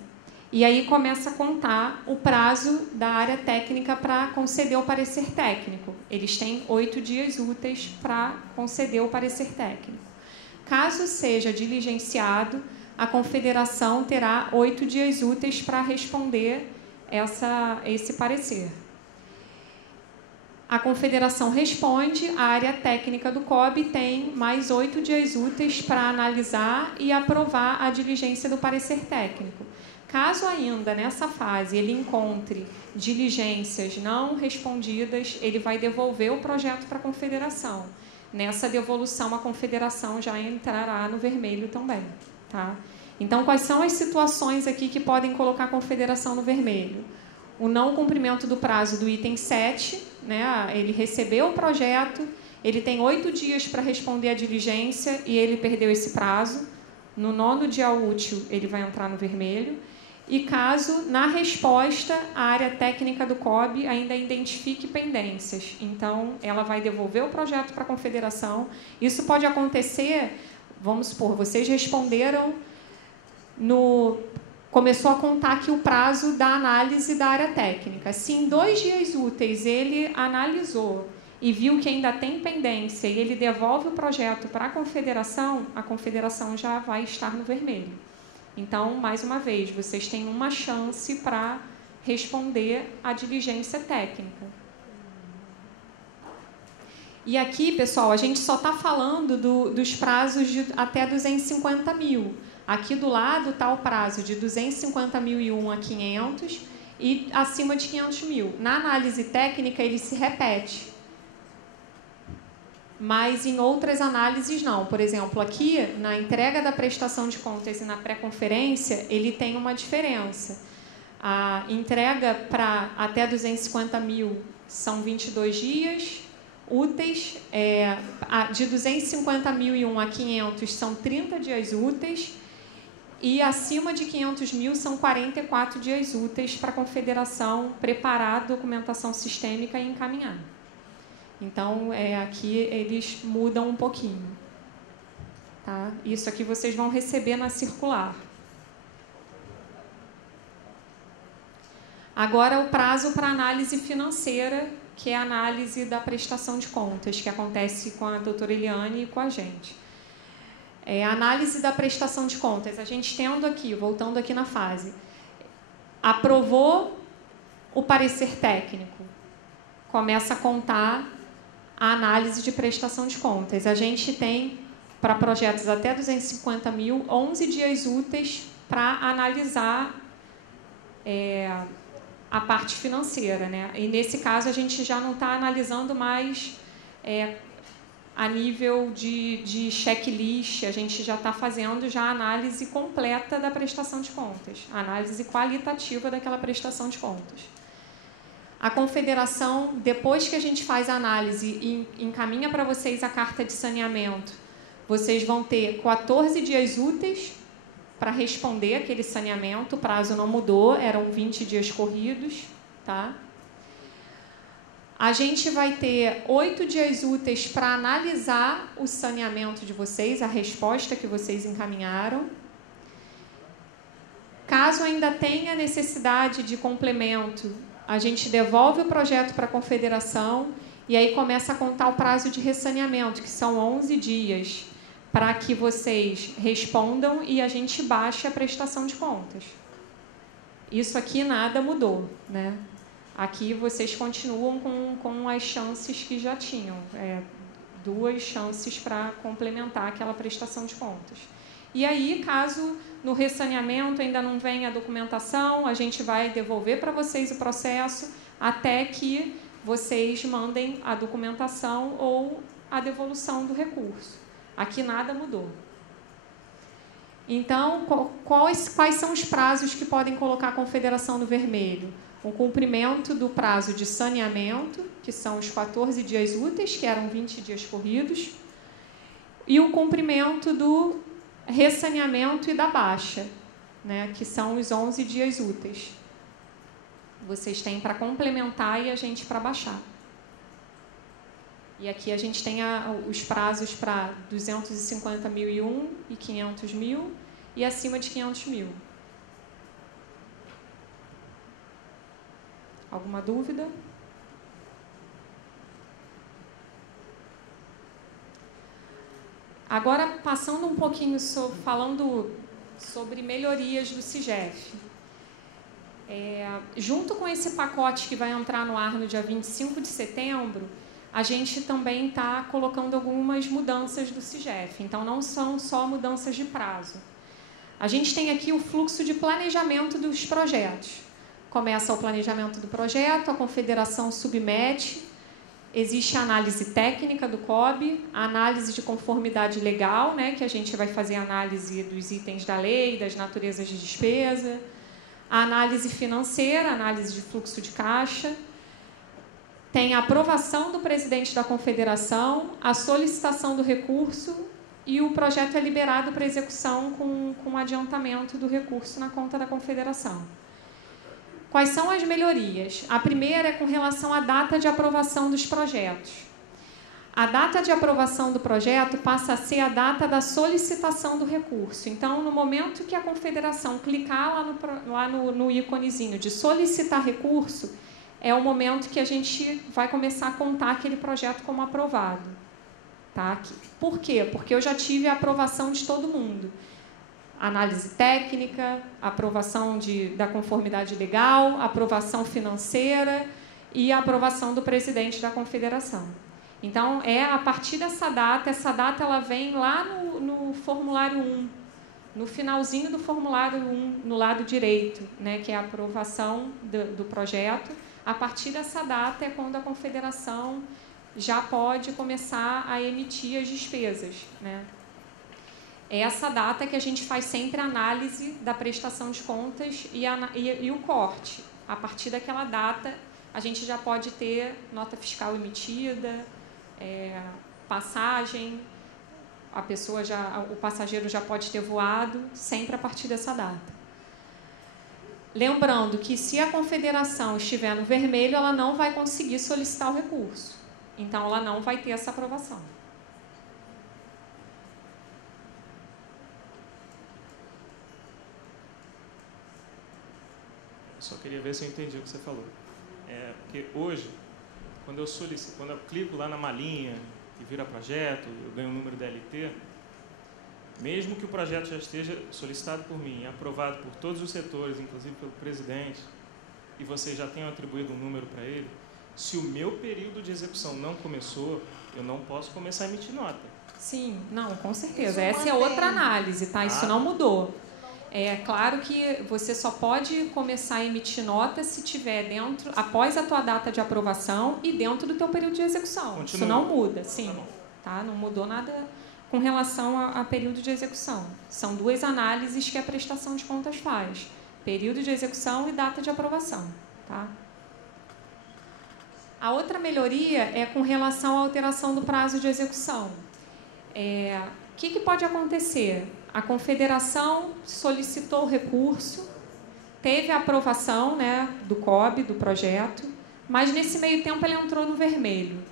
E aí começa a contar o prazo da área técnica para conceder o parecer técnico. Eles têm 8 dias úteis para conceder o parecer técnico. Caso seja diligenciado, a confederação terá 8 dias úteis para responder esse parecer. A confederação responde, a área técnica do COB tem mais 8 dias úteis para analisar e aprovar a diligência do parecer técnico. Caso ainda nessa fase ele encontre diligências não respondidas, ele vai devolver o projeto para a confederação. Nessa devolução, a confederação já entrará no vermelho também, tá? Então, quais são as situações aqui que podem colocar a confederação no vermelho? O não cumprimento do prazo do item 7, né? Ele recebeu o projeto, ele tem 8 dias para responder a diligência e ele perdeu esse prazo. No 9º dia útil, ele vai entrar no vermelho. E caso, na resposta, a área técnica do COB ainda identifique pendências. Então, ela vai devolver o projeto para a confederação. Isso pode acontecer, vamos supor, vocês responderam começou a contar aqui o prazo da análise da área técnica. Se em 2 dias úteis ele analisou e viu que ainda tem pendência e ele devolve o projeto para a confederação já vai estar no vermelho. Então, mais uma vez, vocês têm uma chance para responder à diligência técnica. E aqui, pessoal, a gente só está falando dos prazos de até 250 mil. Aqui do lado está o prazo de 250.001 a 500 e acima de 500 mil. Na análise técnica, ele se repete. Mas em outras análises não. Por exemplo, aqui, na entrega da prestação de contas e na pré-conferência, ele tem uma diferença. A entrega para até 250 mil são 22 dias úteis, de 250.001 a 500 são 30 dias úteis, e acima de 500 mil são 44 dias úteis para a Confederação preparar a documentação sistêmica e encaminhar. Então, aqui eles mudam um pouquinho. Tá? Isso aqui vocês vão receber na circular. Agora, o prazo para análise financeira, que é a análise da prestação de contas, que acontece com a doutora Eliane e com a gente. A análise da prestação de contas, a gente tendo aqui, voltando aqui na fase, aprovou o parecer técnico, começa a contar a análise de prestação de contas. A gente tem, para projetos até 250 mil, 11 dias úteis para analisar a parte financeira, né? E nesse caso a gente já não está analisando mais a nível de checklist, a gente já está fazendo já a análise completa da prestação de contas, a análise qualitativa daquela prestação de contas. A Confederação, depois que a gente faz a análise e encaminha para vocês a carta de saneamento, vocês vão ter 14 dias úteis para responder aquele saneamento, o prazo não mudou, eram 20 dias corridos, tá? A gente vai ter 8 dias úteis para analisar o saneamento de vocês, a resposta que vocês encaminharam. Caso ainda tenha necessidade de complemento, a gente devolve o projeto para a Confederação e aí começa a contar o prazo de ressaneamento, que são 11 dias. Para que vocês respondam e a gente baixe a prestação de contas. Isso aqui nada mudou, né? Aqui vocês continuam com as chances que já tinham, 2 chances para complementar aquela prestação de contas. E aí, caso no ressaneamento ainda não venha a documentação, a gente vai devolver para vocês o processo até que vocês mandem a documentação ou a devolução do recurso. Aqui nada mudou. Então, quais são os prazos que podem colocar a Confederação no vermelho? O cumprimento do prazo de saneamento, que são os 14 dias úteis, que eram 20 dias corridos, e o cumprimento do ressaneamento e da baixa, né, que são os 11 dias úteis. Vocês têm para complementar e a gente para baixar. E aqui a gente tem os prazos para 250.001 e 500 mil e acima de 500 mil. Alguma dúvida? Agora, passando um pouquinho, falando sobre melhorias do CIGEF. Junto com esse pacote que vai entrar no ar no dia 25 de setembro, a gente também está colocando algumas mudanças do CIGEF. Então, não são só mudanças de prazo. A gente tem aqui o fluxo de planejamento dos projetos. Começa o planejamento do projeto, a Confederação submete, existe a análise técnica do COB, a análise de conformidade legal, né, que a gente vai fazer a análise dos itens da lei, das naturezas de despesa, a análise financeira, a análise de fluxo de caixa, tem a aprovação do presidente da Confederação, a solicitação do recurso e o projeto é liberado para execução com adiantamento do recurso na conta da Confederação. Quais são as melhorias? A primeira é com relação à data de aprovação dos projetos. A data de aprovação do projeto passa a ser a data da solicitação do recurso. Então, no momento que a Confederação clicar lá no íconezinho de solicitar recurso, é o momento que a gente vai começar a contar aquele projeto como aprovado. Tá? Por quê? Porque eu já tive a aprovação de todo mundo. Análise técnica, aprovação da conformidade legal, aprovação financeira e a aprovação do presidente da Confederação. Então, a partir dessa data, ela vem lá no formulário 1, no finalzinho do formulário 1, no lado direito, né, que é a aprovação do projeto. A partir dessa data é quando a Confederação já pode começar a emitir as despesas, né? É essa data que a gente faz sempre a análise da prestação de contas e o corte. A partir daquela data, a gente já pode ter nota fiscal emitida, passagem, o passageiro já pode ter voado sempre a partir dessa data. Lembrando que se a confederação estiver no vermelho, ela não vai conseguir solicitar o recurso. Então, ela não vai ter essa aprovação. Só queria ver se eu entendi o que você falou. Porque hoje, quando eu clico lá na malinha e vira projeto, eu ganho o número DLT, mesmo que o projeto já esteja solicitado por mim, aprovado por todos os setores, inclusive pelo presidente, e vocês já tenham atribuído um número para ele, se o meu período de execução não começou, eu não posso começar a emitir nota. Sim, não, com certeza. Essa é outra análise, tá? Isso não mudou. É claro que você só pode começar a emitir nota se tiver após a tua data de aprovação e dentro do teu período de execução. Continua. Isso não muda, sim. Tá? Não mudou nada com relação a período de execução. São duas análises que a prestação de contas faz. Período de execução e data de aprovação. Tá? A outra melhoria é com relação à alteração do prazo de execução. O que pode acontecer? A confederação solicitou o recurso, teve a aprovação, né, do COB, do projeto, mas nesse meio tempo ele entrou no vermelho.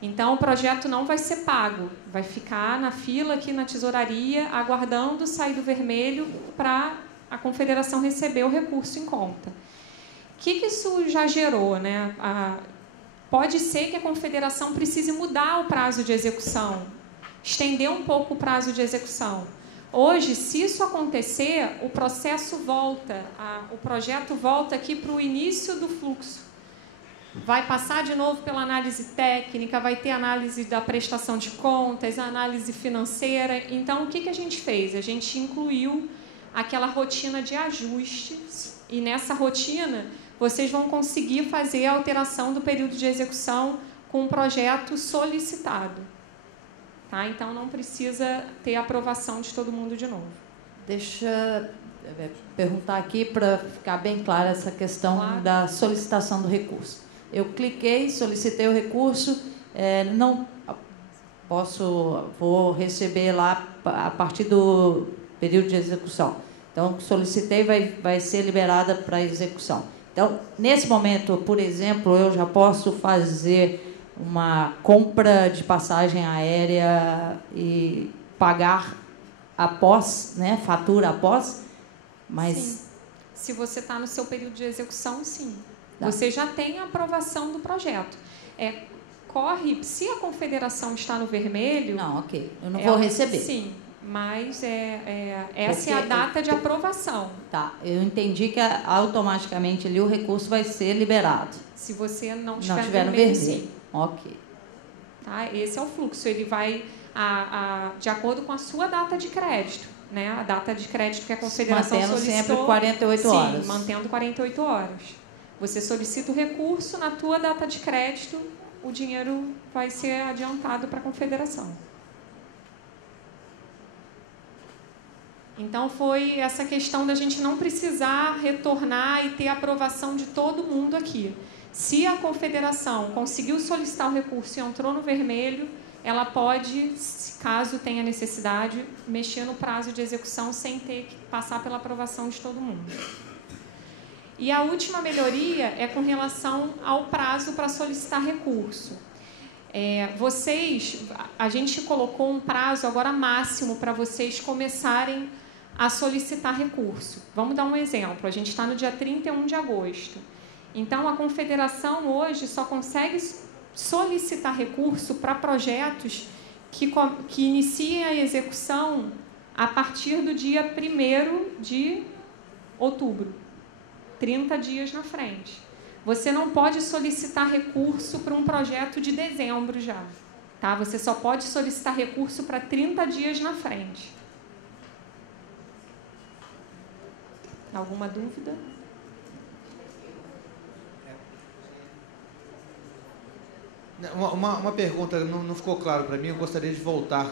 Então, o projeto não vai ser pago, vai ficar na fila aqui na tesouraria, aguardando sair do vermelho para a confederação receber o recurso em conta. O que isso já gerou, né? Pode ser que a confederação precise mudar o prazo de execução, estender um pouco o prazo de execução. Hoje, se isso acontecer, o processo volta, o projeto volta aqui para o início do fluxo. Vai passar de novo pela análise técnica, vai ter análise da prestação de contas, análise financeira. Então, o que a gente fez? A gente incluiu aquela rotina de ajustes e nessa rotina vocês vão conseguir fazer a alteração do período de execução com um projeto solicitado. Tá? Então, não precisa ter a aprovação de todo mundo de novo. Deixa eu perguntar aqui para ficar bem clara essa questão da solicitação do recurso. Eu cliquei, solicitei o recurso, vou receber lá a partir do período de execução. Então, solicitei, vai ser liberada para execução. Então, nesse momento, por exemplo, eu já posso fazer uma compra de passagem aérea e pagar após, né, fatura após, mas... Sim. Se você está no seu período de execução, sim. Tá. Você já tem a aprovação do projeto. Se a confederação está no vermelho... Não, ok. Eu não vou receber. Sim, mas essa é a data de aprovação. Tá, eu entendi que automaticamente ali o recurso vai ser liberado. Se você não tiver no vermelho. Sim. Ok. Tá? Esse é o fluxo. Ele vai de acordo com a sua data de crédito. Né? A data de crédito que a confederação solicitou. Mantendo sempre 48 horas. Sim, mantendo 48 horas. Você solicita o recurso, na tua data de crédito, o dinheiro vai ser adiantado para a confederação. Então, foi essa questão da gente não precisar retornar e ter a aprovação de todo mundo aqui. Se a confederação conseguiu solicitar o recurso e entrou no vermelho, ela pode, caso tenha necessidade, mexer no prazo de execução sem ter que passar pela aprovação de todo mundo. E a última melhoria é com relação ao prazo para solicitar recurso. A gente colocou um prazo agora máximo para vocês começarem a solicitar recurso. Vamos dar um exemplo. A gente está no dia 31 de agosto. Então, a confederação hoje só consegue solicitar recurso para projetos que iniciem a execução a partir do dia 1º de outubro, 30 dias na frente. Você não pode solicitar recurso para um projeto de dezembro já. Tá? Você só pode solicitar recurso para 30 dias na frente. Alguma dúvida? Uma pergunta não ficou claro para mim, eu gostaria de voltar.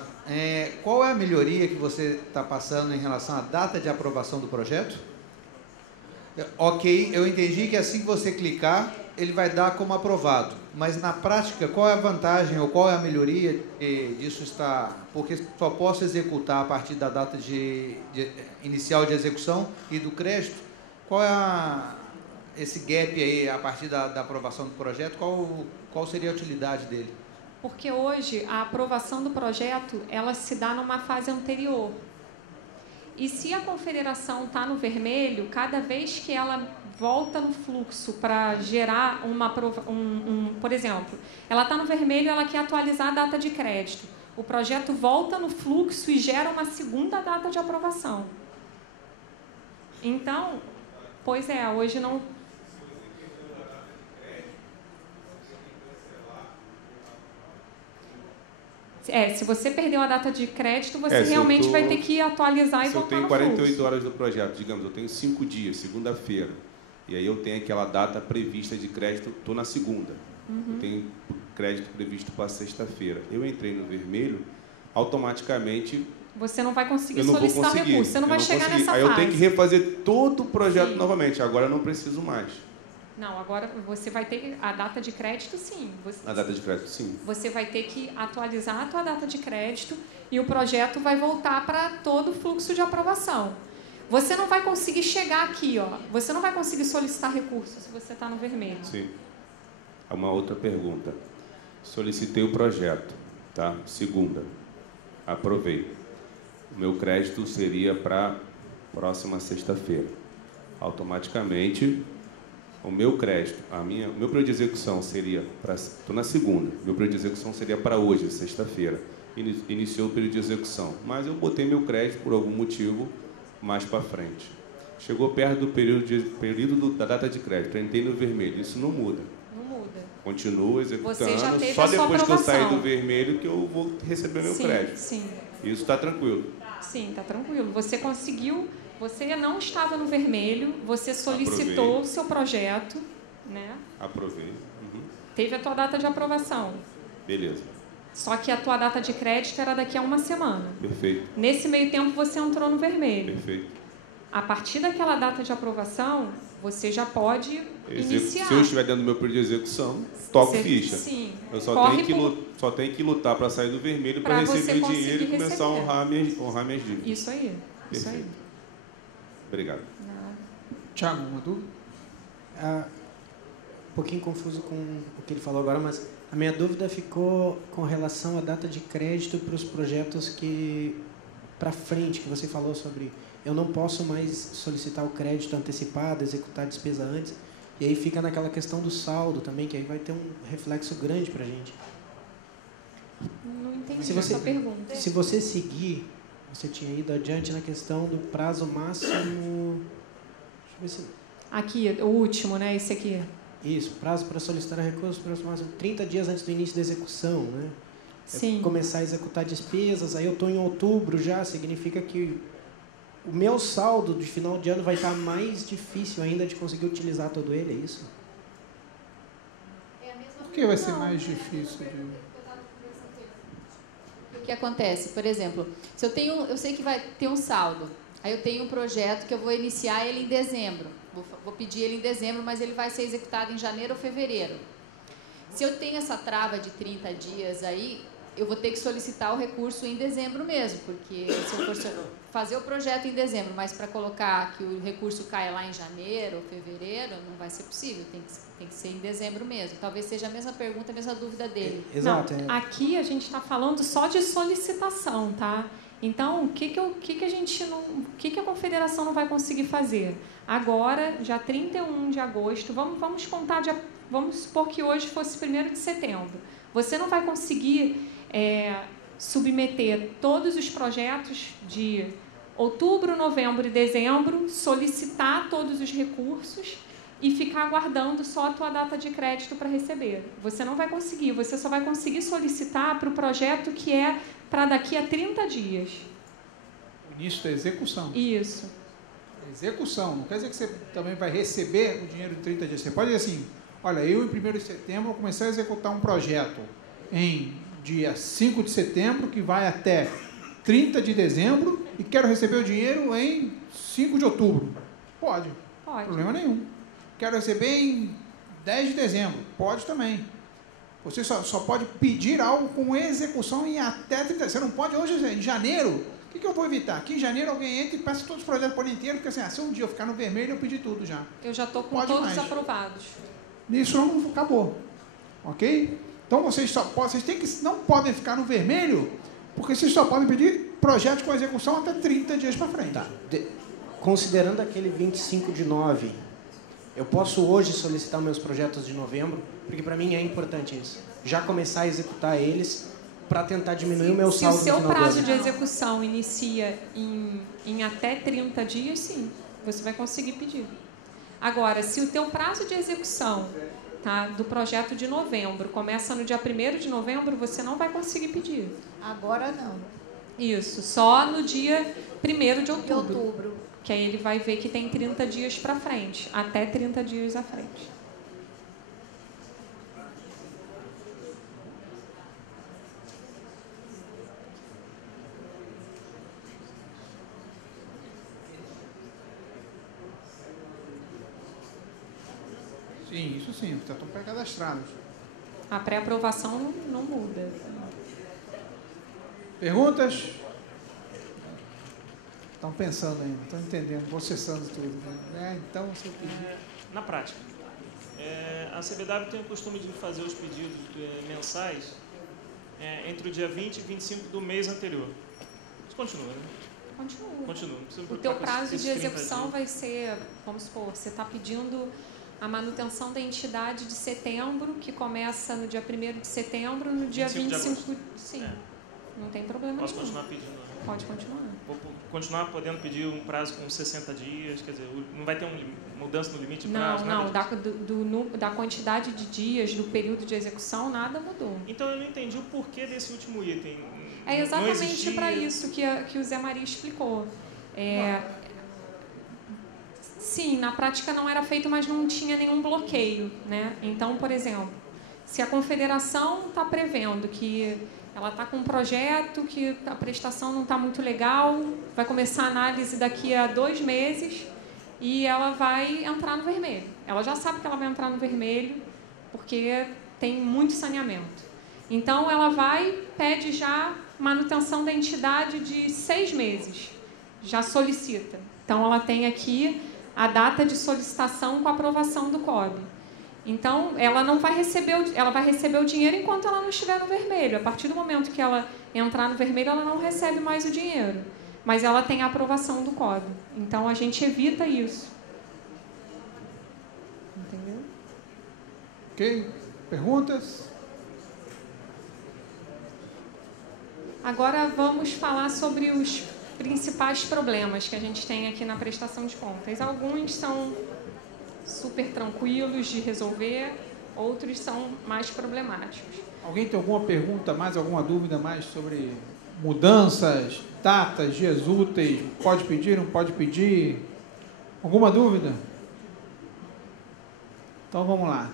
Qual é a melhoria que você está passando em relação à data de aprovação do projeto? Ok, eu entendi que assim que você clicar, ele vai dar como aprovado. Mas na prática, qual é a vantagem ou qual é a melhoria disso estar? Porque só posso executar a partir da data inicial de execução e do crédito. Qual é esse gap aí a partir da aprovação do projeto? Qual seria a utilidade dele? Porque hoje a aprovação do projeto ela se dá numa fase anterior. E se a confederação está no vermelho, cada vez que ela volta no fluxo para gerar por exemplo, ela está no vermelho, ela quer atualizar a data de crédito. O projeto volta no fluxo e gera uma segunda data de aprovação. Então, pois é, hoje não... se você perdeu a data de crédito, você realmente vai ter que atualizar e voltar no fluxo. Se eu tenho 48 horas do projeto, digamos, eu tenho 5 dias, segunda-feira, e aí eu tenho aquela data prevista de crédito, estou na segunda. Eu tenho crédito previsto para sexta-feira. Eu entrei no vermelho, automaticamente... Você não vai conseguir solicitar recurso, você não vai chegar nessa fase. Aí eu tenho que refazer todo o projeto novamente, agora eu não preciso mais. Não, agora você vai ter a data de crédito, sim. A data de crédito, sim. Você vai ter que atualizar a tua data de crédito e o projeto vai voltar para todo o fluxo de aprovação. Você não vai conseguir chegar aqui, ó. Você não vai conseguir solicitar recurso se você está no vermelho. Sim. Uma outra pergunta. Solicitei o projeto, tá? Segunda. Aprovei. O meu crédito seria para próxima sexta-feira. Automaticamente... O meu crédito, o meu período de execução seria para... Estou na segunda. Meu período de execução seria para hoje, sexta-feira. Iniciou o período de execução. Mas eu botei meu crédito, por algum motivo, mais para frente. Chegou perto do período da data de crédito. Entrei no vermelho. Isso não muda. Não muda. Continuo executando. Você já teve só a sua depois que eu sair aprovação. do vermelho que eu vou receber meu crédito. Sim. Isso está tranquilo. Sim, está tranquilo. Você conseguiu... Você não estava no vermelho, você solicitou o seu projeto, né? Aprovei. Teve a tua data de aprovação. Beleza. Só que a tua data de crédito era daqui a uma semana. Perfeito. Nesse meio tempo, você entrou no vermelho. Perfeito. A partir daquela data de aprovação, você já pode iniciar. Se eu estiver dentro do meu período de execução, toco ficha. Sim. Eu só tenho que lutar para sair do vermelho para receber dinheiro e começar a honrar minhas dívidas. Isso aí. Isso aí. Obrigado. Tiago, uma dúvida? Um pouquinho confuso com o que ele falou agora, mas a minha dúvida ficou com relação à data de crédito para os projetos que para frente, que você falou sobre eu não posso mais solicitar o crédito antecipado, executar a despesa antes, e aí fica naquela questão do saldo também, que aí vai ter um reflexo grande para a gente. Não entendi essa pergunta. Se você seguir... Você tinha ido adiante na questão do prazo máximo... Deixa eu ver se... Aqui, o último, né? Esse aqui. Isso, prazo para solicitar recursos, prazo máximo 30 dias antes do início da execução, né? Sim. Começar a executar despesas, aí eu estou em outubro já, significa que o meu saldo de final de ano vai estar mais difícil ainda de conseguir utilizar todo ele, é isso? Por que vai ser mais difícil? O que acontece? Por exemplo, se eu sei que vai ter um saldo, aí eu tenho um projeto que eu vou iniciar ele em dezembro, vou pedir ele em dezembro, mas ele vai ser executado em janeiro ou fevereiro. Se eu tenho essa trava de 30 dias aí, eu vou ter que solicitar o recurso em dezembro mesmo, porque se eu for fazer o projeto em dezembro, mas para colocar que o recurso caia lá em janeiro ou fevereiro, não vai ser possível, tem que ser em dezembro mesmo. Talvez seja a mesma pergunta, a mesma dúvida dele. Exato. Não, aqui a gente está falando só de solicitação, tá? Então, o que a confederação não vai conseguir fazer? Agora, dia 31 de agosto, vamos contar, vamos supor que hoje fosse 1º de setembro. Você não vai conseguir submeter todos os projetos de outubro, novembro e dezembro, solicitar todos os recursos e ficar aguardando só a tua data de crédito para receber. Você não vai conseguir, você só vai conseguir solicitar para o projeto que é para daqui a 30 dias. O início da execução. Isso. Execução, não quer dizer que você também vai receber o dinheiro de 30 dias. Você pode dizer assim, olha, eu em 1º de setembro vou começar a executar um projeto em dia 5 de setembro, que vai até 30 de dezembro, e quero receber o dinheiro em 5 de outubro. Pode. Pode. Problema nenhum. Quero receber em 10 de dezembro, pode também. Você só pode pedir algo com execução em até 30. Você não pode hoje, em janeiro. O que eu vou evitar? Que em janeiro alguém entra e peça todos os projetos por inteiro, porque assim, se um dia eu ficar no vermelho, eu pedi tudo já. Eu já estou com Pode todos mais. aprovados. Isso não acabou. Ok? Então vocês não podem ficar no vermelho, porque vocês só podem pedir projetos com execução até 30 dias para frente. Tá. Considerando aquele 25/9, eu posso hoje solicitar meus projetos de novembro, porque para mim é importante isso. Já começar a executar eles para tentar diminuir o meu saldo no final do ano. Se o seu prazo de execução inicia em até 30 dias, sim, você vai conseguir pedir. Agora, se o teu prazo de execução, tá, do projeto de novembro começa no dia 1º de novembro, você não vai conseguir pedir. Agora não. Isso, só no dia 1º de outubro. Que aí ele vai ver que tem 30 dias para frente, até 30 dias à frente. Sim, isso sim, já estão pré-cadastrados. A pré-aprovação não muda. Perguntas? Estão pensando ainda, estão entendendo, processando tudo. Então, você pediu. Na prática, a CBW tem o costume de fazer os pedidos mensais entre o dia 20 e 25 do mês anterior. Isso continua, né? Continua. O teu prazo de execução vai ser, vamos supor, você está pedindo a manutenção da entidade de setembro, que começa no dia 1º de setembro, no dia 25 sim. Não tem problema Posso nenhum. continuar pedindo? Pode continuar. Vou continuar podendo pedir um prazo com 60 dias, quer dizer, não vai ter uma mudança no limite de prazo? Não, da quantidade de dias, do período de execução, nada mudou. Então eu não entendi o porquê desse último item. É exatamente para isso que o Zé Maria explicou. Sim, na prática não era feito, mas não tinha nenhum bloqueio, né? Então, por exemplo, se a confederação está prevendo que ela está com um projeto que a prestação não está muito legal, vai começar a análise daqui a 2 meses e ela vai entrar no vermelho. Ela já sabe que ela vai entrar no vermelho porque tem muito saneamento. Então, ela pede já manutenção da entidade de 6 meses. Já solicita. Então, ela tem aqui a data de solicitação com aprovação do COB. Então, ela vai receber o dinheiro enquanto ela não estiver no vermelho. A partir do momento que ela entrar no vermelho, ela não recebe mais o dinheiro. Mas ela tem a aprovação do COB. Então, a gente evita isso. Entendeu? Ok? Perguntas? Agora, vamos falar sobre os principais problemas que a gente tem aqui na prestação de contas. Alguns são super tranquilos de resolver, outros são mais problemáticos. Alguém tem alguma pergunta mais, alguma dúvida mais sobre mudanças, datas, dias úteis? Pode pedir, não pode pedir? Alguma dúvida? Então vamos lá.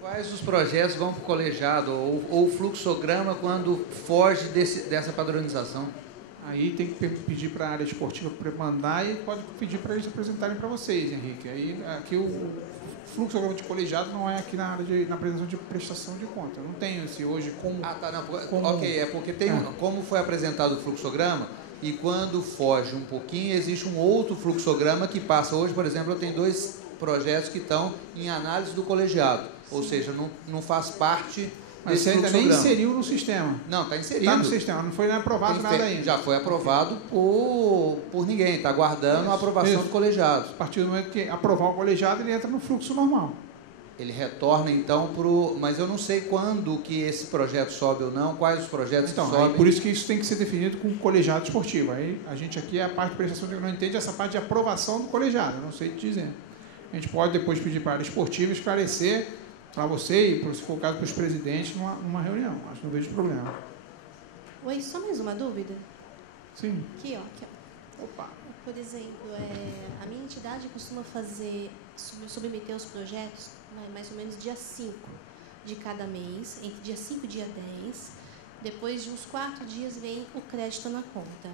Quais os projetos vão para o colegiado ou o fluxograma quando foge dessa padronização? Aí tem que pedir para a área esportiva mandar e pode pedir para eles apresentarem para vocês, Henrique. Aí aqui o fluxograma de colegiado não é aqui na apresentação de prestação de conta. Não tem esse hoje como... Ok, é porque tem como foi apresentado o fluxograma e quando foge um pouquinho existe um outro fluxograma que passa. Hoje, por exemplo, eu tenho 2 projetos que estão em análise do colegiado. Ou seja, não faz parte Mas você ainda nem inseriu no sistema. Não, está inserido. Está no sistema, não foi aprovado nada ainda. Já foi aprovado por ninguém, está aguardando a aprovação do colegiado. A partir do momento que aprovar o colegiado, ele entra no fluxo normal. Ele retorna, então, para o... Mas eu não sei quando que esse projeto sobe ou não, quais os projetos que sobem. Por isso que isso tem que ser definido com o colegiado esportivo. Aí a gente aqui é a parte de prestação de... Não entende essa parte de aprovação do colegiado, não sei te dizer. A gente pode depois pedir para a área esportiva esclarecer para você e, se for o caso, para os presidentes numa reunião. Acho que não vejo problema. Oi, só mais uma dúvida? Sim. Aqui, ó. Opa. Por exemplo, a minha entidade costuma submeter os projetos mais ou menos dia 5 de cada mês, entre dia 5 e dia 10. Depois de uns 4 dias vem o crédito na conta.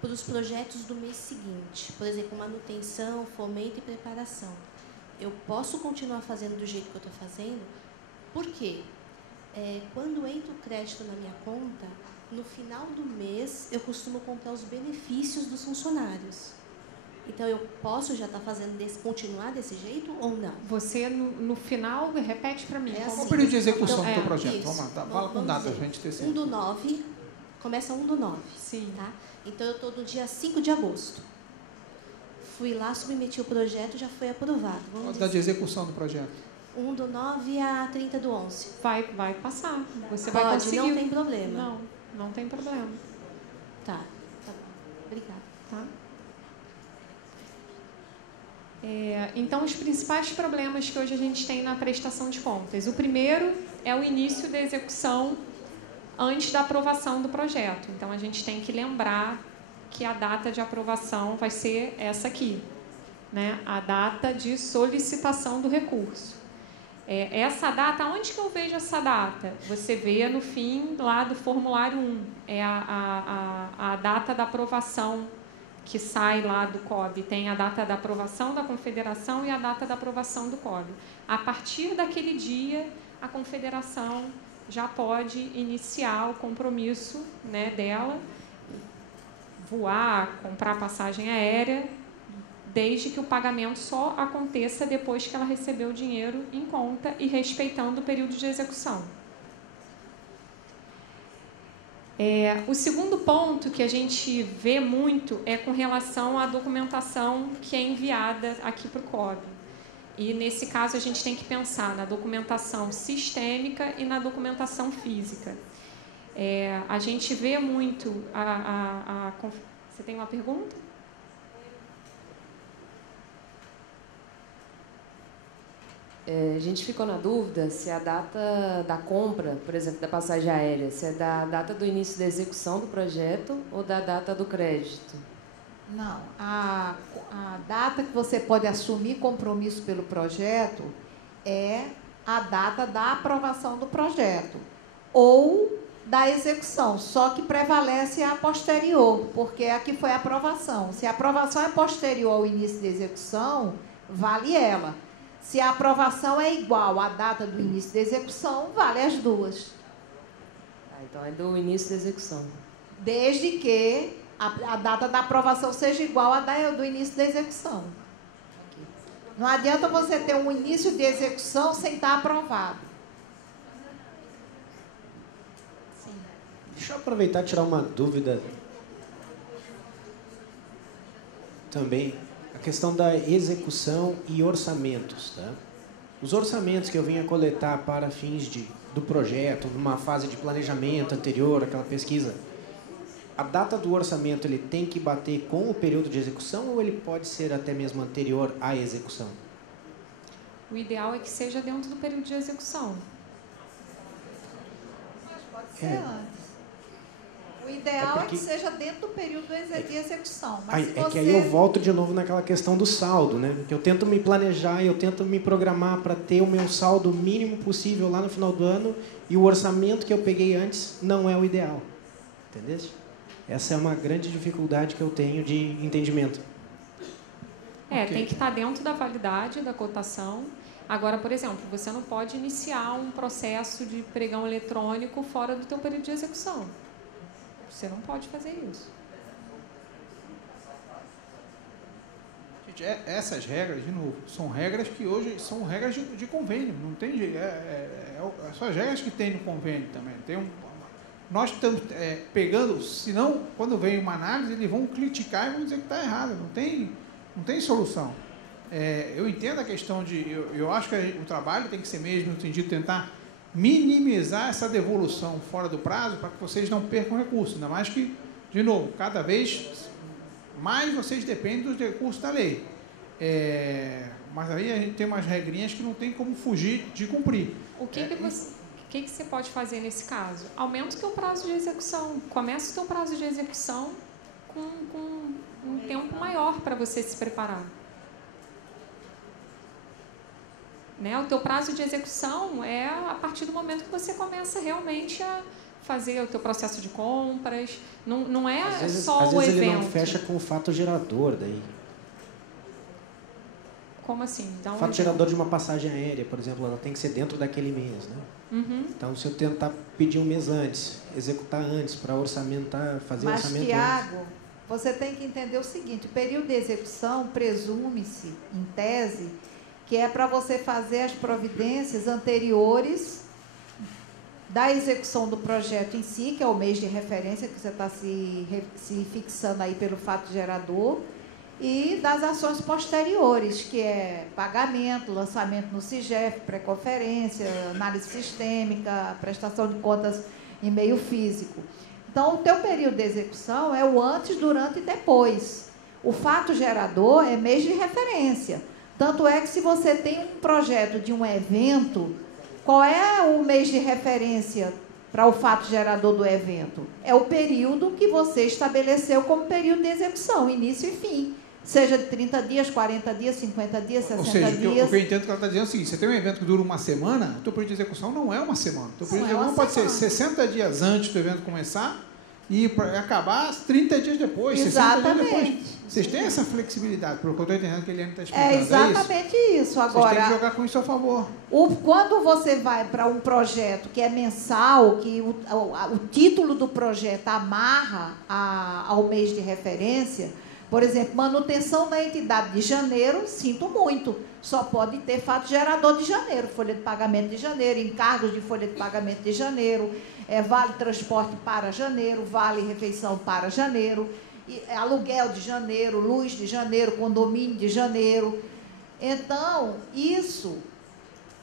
para os projetos do mês seguinte. Por exemplo, manutenção, fomento e preparação. Eu posso continuar fazendo do jeito que eu estou fazendo? Por quê? Quando entra o crédito na minha conta, no final do mês, eu costumo comprar os benefícios dos funcionários. Então, eu posso já estar fazendo continuar desse jeito ou não? Você, no final, repete para mim. Qual o período de execução do teu Então, projeto? Isso. Vamos lá, tá? Fala com datas para a gente ter certeza. 1/9, começa 1/9. Sim. Tá? Então, eu estou no dia 5 de agosto. Fui lá, submeti o projeto, já foi aprovado. Qual a data de execução do projeto? 1/9 a 30/11. Vai passar. Você Pode, vai conseguir. não tem problema. Não tem problema. Tá bom. Obrigada. Tá? Então, os principais problemas que hoje a gente tem na prestação de contas. O primeiro é o início da execução antes da aprovação do projeto. Então, a gente tem que lembrar que a data de aprovação vai ser essa aqui, né? A data de solicitação do recurso. Essa data, onde que eu vejo essa data? Você vê no fim lá do formulário 1. É a data da aprovação que sai lá do COB. Tem a data da aprovação da Confederação e a data da aprovação do COB. A partir daquele dia, a Confederação já pode iniciar o compromisso, né, dela, voar, comprar passagem aérea, desde que o pagamento só aconteça depois que ela recebeu o dinheiro em conta e respeitando o período de execução. O segundo ponto que a gente vê muito é com relação à documentação que é enviada aqui para o COB. E, nesse caso, a gente tem que pensar na documentação sistêmica e na documentação física. A gente vê muito... Você tem uma pergunta? A gente ficou na dúvida se a data da compra, por exemplo, da passagem aérea, se é da data do início da execução do projeto ou da data do crédito. Não, a data que você pode assumir compromisso pelo projeto é a data da aprovação do projeto ou da execução, só que prevalece a posterior, porque aqui foi a aprovação. Se a aprovação é posterior ao início da execução, vale ela. Se a aprovação é igual à data do início da execução, vale as duas. Então é do início da execução. Desde que a data da aprovação seja igual à do início da execução. Não adianta você ter um início de execução sem estar aprovado. Sim. Deixa eu aproveitar e tirar uma dúvida também. A questão da execução e orçamentos. Tá? Os orçamentos que eu vinha coletar para fins do projeto, numa fase de planejamento anterior, aquela pesquisa, a data do orçamento ele tem que bater com o período de execução ou ele pode ser até mesmo anterior à execução? O ideal é que seja dentro do período de execução. Mas pode ser antes. O ideal é que seja dentro do período de execução. Mas que aí eu volto de novo naquela questão do saldo, né? Que eu tento me planejar, eu tento me programar para ter o meu saldo mínimo possível lá no final do ano e o orçamento que eu peguei antes não é o ideal. Entendeu? Essa é uma grande dificuldade que eu tenho de entendimento. Tem que estar dentro da validade da cotação. Agora, por exemplo, você não pode iniciar um processo de pregão eletrônico fora do teu período de execução. Você não pode fazer isso. Gente, essas regras, de novo, são regras que hoje são regras de convênio. Não tem são as regras que tem no convênio também. Nós estamos pegando, senão, quando vem uma análise, eles vão criticar e vão dizer que está errado. Não tem solução. Eu entendo a questão eu acho que o trabalho tem que ser mesmo no sentido de tentar minimizar essa devolução fora do prazo para que vocês não percam recursos. Ainda mais que, de novo, cada vez mais vocês dependem dos recursos da lei. Mas aí a gente tem umas regrinhas que não tem como fugir de cumprir. O que você pode fazer nesse caso? Aumenta o teu prazo de execução. Começa o teu prazo de execução com um tempo maior para você se preparar. Né? O teu prazo de execução é a partir do momento que você começa realmente a fazer o teu processo de compras. Não é às vezes, só às o vezes evento. ele não fecha com o fato gerador daí. Como assim? Dá um O fato gerador de uma passagem aérea, por exemplo, ela tem que ser dentro daquele mês, né? Uhum. Então, se eu tentar pedir um mês antes, executar antes, para orçamentar, fazer Mas, orçamento Tiago, você tem que entender o seguinte, o período de execução presume-se, em tese, que é para você fazer as providências anteriores da execução do projeto em si, que é o mês de referência, que você está se fixando aí pelo fato gerador, e das ações posteriores, que é pagamento, lançamento no CIGEF, pré-conferência, análise sistêmica, prestação de contas em meio físico. Então, o teu período de execução é o antes, durante e depois. O fato gerador é mês de referência. Tanto é que se você tem um projeto de um evento, qual é o mês de referência para o fato gerador do evento? É o período que você estabeleceu como período de execução, início e fim. Seja de 30 dias, 40 dias, 50 dias, 60 Ou seja, dias. o que eu entendo que ela está dizendo é o seguinte, você tem um evento que dura uma semana, o teu período de execução não é uma semana. O teu período de execução pode ser 60 dias antes do evento começar e acabar 30 dias depois, 60 dias depois. Vocês têm essa flexibilidade, pelo que eu estou entendendo que ele está explicando. É exatamente isso. Agora, vocês têm que jogar com isso a favor. Quando você vai para um projeto que é mensal, que o título do projeto amarra ao mês de referência, por exemplo, manutenção da entidade de janeiro, sinto muito, só pode ter fato gerador de janeiro, folha de pagamento de janeiro, encargos de folha de pagamento de janeiro, vale transporte para janeiro, vale refeição para janeiro, aluguel de janeiro, luz de janeiro, condomínio de janeiro. Então, isso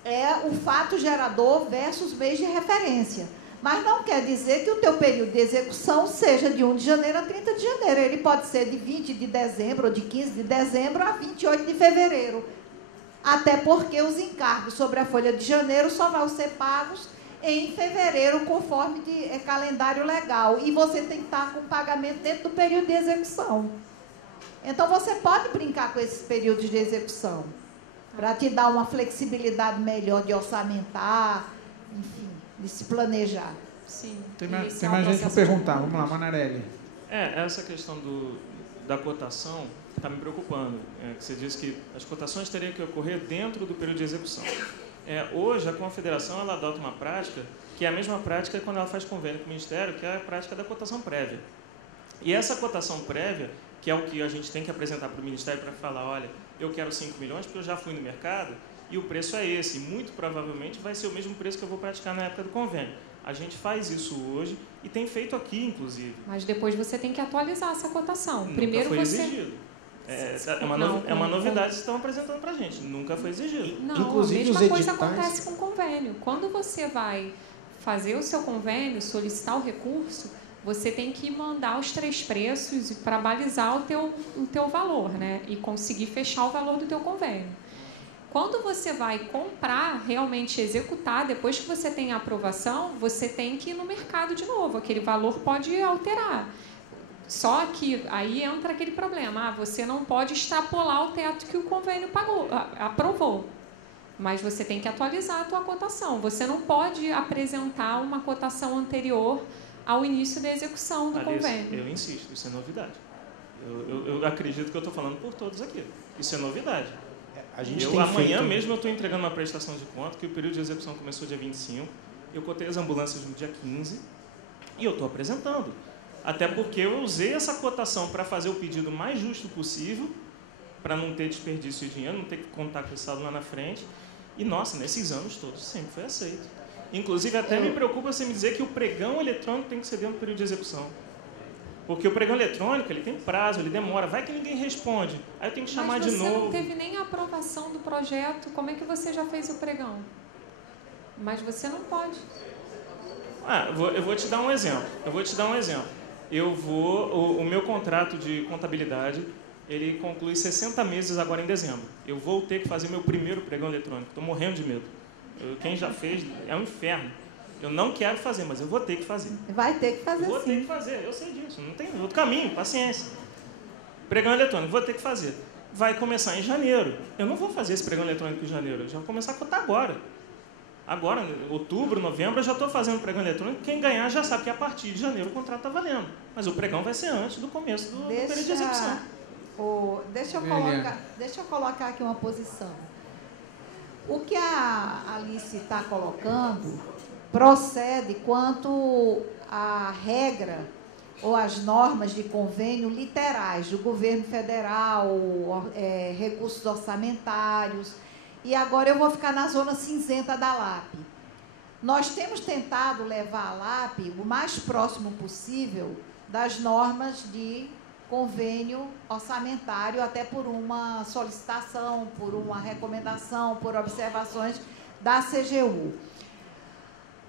é o fato gerador versus mês de referência. Mas não quer dizer que o teu período de execução seja de 1 de janeiro a 30 de janeiro. Ele pode ser de 20 de dezembro ou de 15 de dezembro a 28 de fevereiro. Até porque os encargos sobre a folha de janeiro só vão ser pagos em fevereiro, conforme calendário legal. E você tem que estar com o pagamento dentro do período de execução. Então, você pode brincar com esses períodos de execução, para te dar uma flexibilidade melhor de orçamentar, enfim, de se planejar. Sim. Tem mais gente para perguntar. Vamos lá, Manarelli. Essa questão da cotação está me preocupando. Que você disse que as cotações teriam que ocorrer dentro do período de execução. Hoje, a Confederação ela adota uma prática que é a mesma prática quando ela faz convênio com o Ministério, que é a prática da cotação prévia. E essa cotação prévia, que é o que a gente tem que apresentar para o Ministério para falar, olha, eu quero 5 milhões porque eu já fui no mercado e o preço é esse. Muito provavelmente vai ser o mesmo preço que eu vou praticar na época do convênio. A gente faz isso hoje e tem feito aqui, inclusive. Mas depois você tem que atualizar essa cotação. Nunca Primeiro foi você... exigido. É uma novidade que estão apresentando para a gente. Nunca foi exigido. Não, inclusive, a mesma coisa acontece com convênio. Quando você vai fazer o seu convênio, solicitar o recurso, você tem que mandar os 3 preços para balizar o teu valor, né? E conseguir fechar o valor do teu convênio. Quando você vai comprar, realmente executar, depois que você tem a aprovação, você tem que ir no mercado de novo. Aquele valor pode alterar. Só que aí entra aquele problema. Você não pode extrapolar o teto que o convênio aprovou. Mas você tem que atualizar a tua cotação. Você não pode apresentar uma cotação anterior ao início da execução do convênio. Eu insisto, isso é novidade. Eu acredito que eu estou falando por todos aqui. Isso é novidade. Amanhã mesmo eu estou entregando uma prestação de conta, que o período de execução começou dia 25, eu cotei as ambulâncias no dia 15 e eu estou apresentando. Até porque eu usei essa cotação para fazer o pedido mais justo possível, para não ter desperdício de dinheiro, não ter que contar com esse saldo lá na frente. E, nossa, nesses anos todos sempre foi aceito. Inclusive, até me preocupa você me dizer que o pregão eletrônico tem que ser dentro do período de execução. Porque o pregão eletrônico, ele tem prazo, ele demora. Vai que ninguém responde. Aí eu tenho que chamar de novo. Mas você não teve nem a aprovação do projeto. Como é que você já fez o pregão? Mas você não pode. Eu vou te dar um exemplo. O meu contrato de contabilidade, ele conclui 60 meses agora em dezembro. Eu vou ter que fazer meu primeiro pregão eletrônico. Estou morrendo de medo. Quem já fez, é um inferno. Eu não quero fazer, mas eu vou ter que fazer. Vai ter que fazer, vou ter que fazer, eu sei disso. Não tem outro caminho, paciência. Pregão eletrônico, vou ter que fazer. Vai começar em janeiro. Eu não vou fazer esse pregão eletrônico em janeiro. Eu já vou começar a cotar agora. Agora, em outubro, novembro, eu já estou fazendo pregão eletrônico. Quem ganhar já sabe que a partir de janeiro o contrato está valendo. Mas o pregão vai ser antes do começo do período de execução. Deixa eu colocar aqui uma posição. O que a Alice está colocando procede quanto à regra ou às normas de convênio literais do governo federal, recursos orçamentários. E agora eu vou ficar na zona cinzenta da LAP. Nós temos tentado levar a LAP o mais próximo possível das normas de convênio orçamentário, até por uma solicitação, por uma recomendação, por observações da CGU.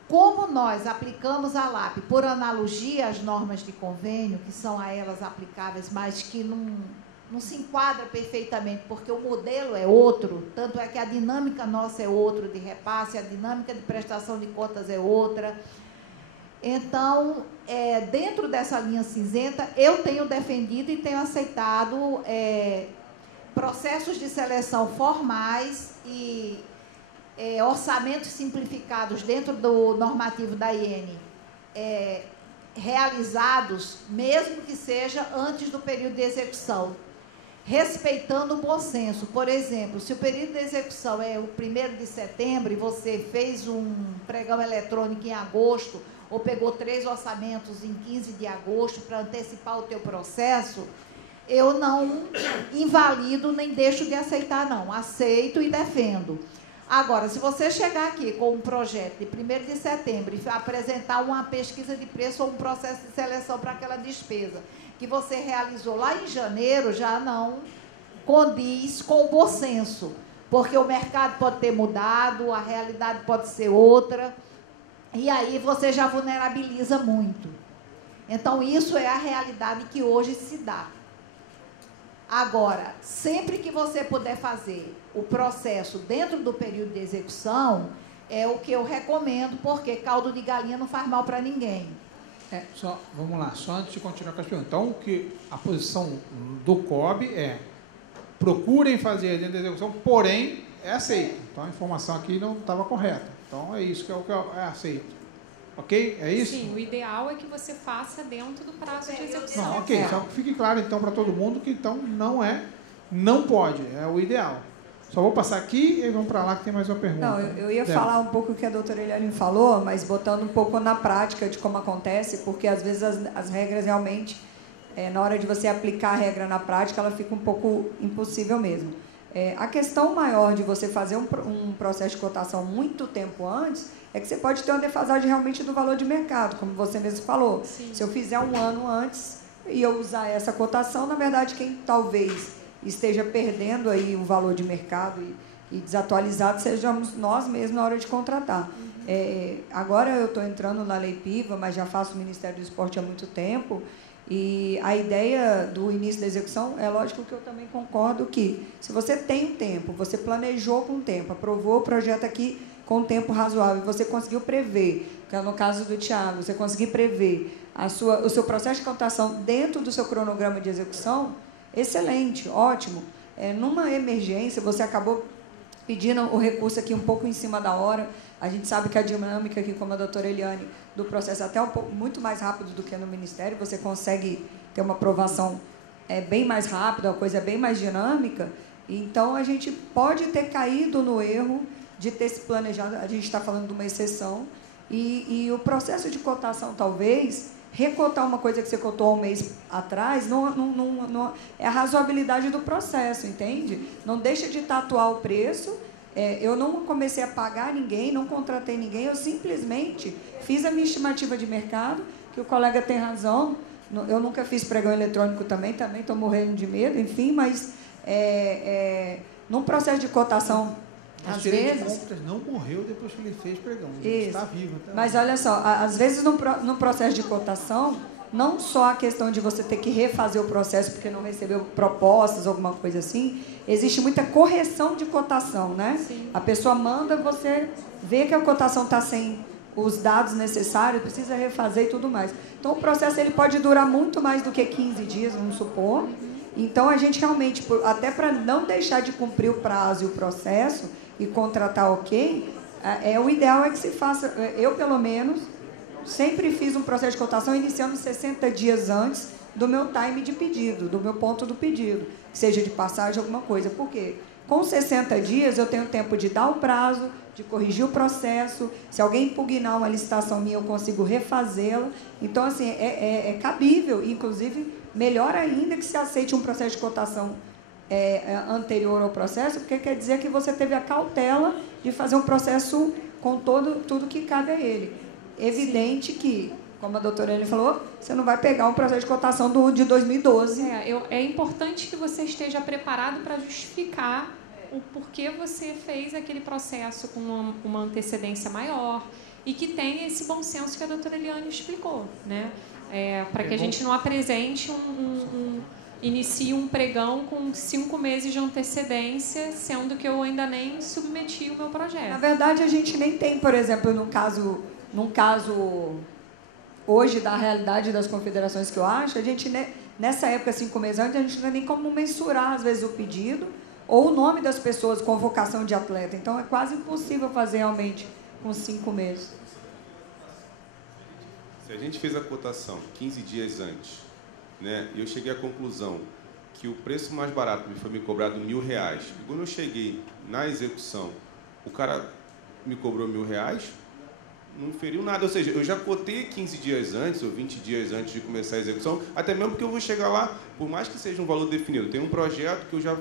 Como nós aplicamos a LAP por analogia às normas de convênio, que são a elas aplicáveis, mas que não se enquadra perfeitamente, porque o modelo é outro, tanto é que a dinâmica nossa é outra de repasse, a dinâmica de prestação de contas é outra. Então, dentro dessa linha cinzenta, eu tenho defendido e tenho aceitado processos de seleção formais e orçamentos simplificados dentro do normativo da IN, realizados, mesmo que seja antes do período de execução, respeitando o bom senso. Por exemplo, se o período de execução é o 1º de setembro e você fez um pregão eletrônico em agosto, ou pegou 3 orçamentos em 15 de agosto para antecipar o teu processo, eu não invalido nem deixo de aceitar, não. Aceito e defendo. Agora, se você chegar aqui com um projeto de 1º de setembro e apresentar uma pesquisa de preço ou um processo de seleção para aquela despesa que você realizou lá em janeiro, já não condiz com o bom senso, porque o mercado pode ter mudado, a realidade pode ser outra, e aí você já vulnerabiliza muito. Então, isso é a realidade que hoje se dá. Agora, sempre que você puder fazer o processo dentro do período de execução, é o que eu recomendo, porque caldo de galinha não faz mal para ninguém. Vamos lá, só antes de continuar com as perguntas. Então, a posição do COB é: procurem fazer dentro da execução, porém, é aceito. Então, a informação aqui não estava correta. Então, é isso que é o que é aceito. Ok? É isso? Sim, o ideal é que você faça dentro do prazo de execução. Não, ok. Só que fique claro, então, para todo mundo que, então, não pode. É o ideal. Só vou passar aqui e vamos para lá que tem mais uma pergunta. Não, eu ia falar um pouco o que a doutora Eliane falou, mas botando um pouco na prática de como acontece, porque às vezes as regras realmente, na hora de você aplicar a regra na prática, ela fica um pouco impossível mesmo. A questão maior de você fazer um processo de cotação muito tempo antes é que você pode ter uma defasagem realmente do valor de mercado, como você mesmo falou. Sim. Se eu fizer um ano antes e eu usar essa cotação, na verdade, quem talvez esteja perdendo aí o valor de mercado e desatualizado sejamos nós mesmos na hora de contratar. Agora eu estou entrando na Lei PIVA, mas já faço o Ministério do Esporte há muito tempo, e a ideia do início da execução, é lógico que eu também concordo que, se você tem um tempo, você planejou com tempo, aprovou o projeto aqui com um tempo razoável, você conseguiu prever, que é no caso do Thiago, você conseguir prever o seu processo de cotação dentro do seu cronograma de execução, excelente, ótimo. Numa emergência, você acabou pedindo o recurso aqui um pouco em cima da hora. A gente sabe que a dinâmica aqui, como a doutora Eliane, do processo é até um pouco, muito mais rápido do que no Ministério, você consegue ter uma aprovação bem mais rápida, a coisa é bem mais dinâmica. Então, a gente pode ter caído no erro de ter se planejado, a gente está falando de uma exceção, e o processo de cotação, talvez, recotar uma coisa que você cotou há um mês atrás, não é a razoabilidade do processo, entende? Não deixa de tatuar o preço. Eu não comecei a pagar ninguém, não contratei ninguém, eu simplesmente fiz a minha estimativa de mercado, que o colega tem razão, eu nunca fiz pregão eletrônico também estou morrendo de medo, enfim, mas num processo de cotação, às vezes... não morreu depois que ele fez pregão, ele está vivo. Mas olha só, às vezes no processo de cotação, não só a questão de você ter que refazer o processo porque não recebeu propostas, alguma coisa assim, existe muita correção de cotação, né? Sim. A pessoa manda, você vê que a cotação está sem os dados necessários, precisa refazer e tudo mais. Então, o processo ele pode durar muito mais do que 15 dias, vamos supor. Então, a gente realmente, até para não deixar de cumprir o prazo e o processo e contratar ok, O ideal é que se faça, eu pelo menos, sempre fiz um processo de cotação iniciando 60 dias antes do meu time de pedido, do meu ponto do pedido, seja de passagem, alguma coisa. Por quê? Com 60 dias eu tenho tempo de dar o prazo, de corrigir o processo. Se alguém impugnar uma licitação minha, eu consigo refazê-la. Então, assim, é cabível, inclusive, melhor ainda que se aceite um processo de cotação anterior ao processo, porque quer dizer que você teve a cautela de fazer um processo com tudo que cabe a ele. Evidente que, como a doutora Ellen falou, você não vai pegar um processo de cotação de 2012. É importante que você esteja preparado para justificar o porquê você fez aquele processo com uma antecedência maior e que tenha esse bom senso que a doutora Eliane explicou, né? Para que a gente não apresente inicie um pregão com 5 meses de antecedência, sendo que eu ainda nem submeti o meu projeto. Na verdade, a gente nem tem, por exemplo, num caso hoje da realidade das confederações que eu acho, a gente, nessa época, 5 meses antes, a gente não tem nem como mensurar, às vezes, o pedido ou o nome das pessoas, convocação de atleta. Então, é quase impossível fazer realmente com 5 meses. Se a gente fez a cotação 15 dias antes, né, e eu cheguei à conclusão que o preço mais barato me foi me cobrado R$1.000, e quando eu cheguei na execução, o cara me cobrou R$1.000, não inferiu nada. Ou seja, eu já cotei 15 dias antes ou 20 dias antes de começar a execução, até mesmo porque eu vou chegar lá, por mais que seja um valor definido. Tem um projeto que eu já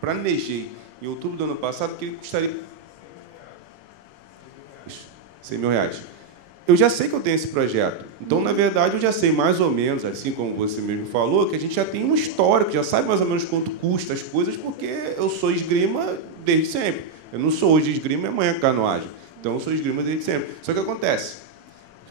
planejei em outubro do ano passado que custaria R$100.000. Eu já sei que eu tenho esse projeto. Então, na verdade, eu já sei mais ou menos, assim como você mesmo falou, que a gente já tem um histórico, já sabe mais ou menos quanto custa as coisas, porque eu sou esgrima desde sempre. Eu não sou hoje esgrima e amanhã canoagem. Então, eu sou esgrima desde sempre. Só que acontece,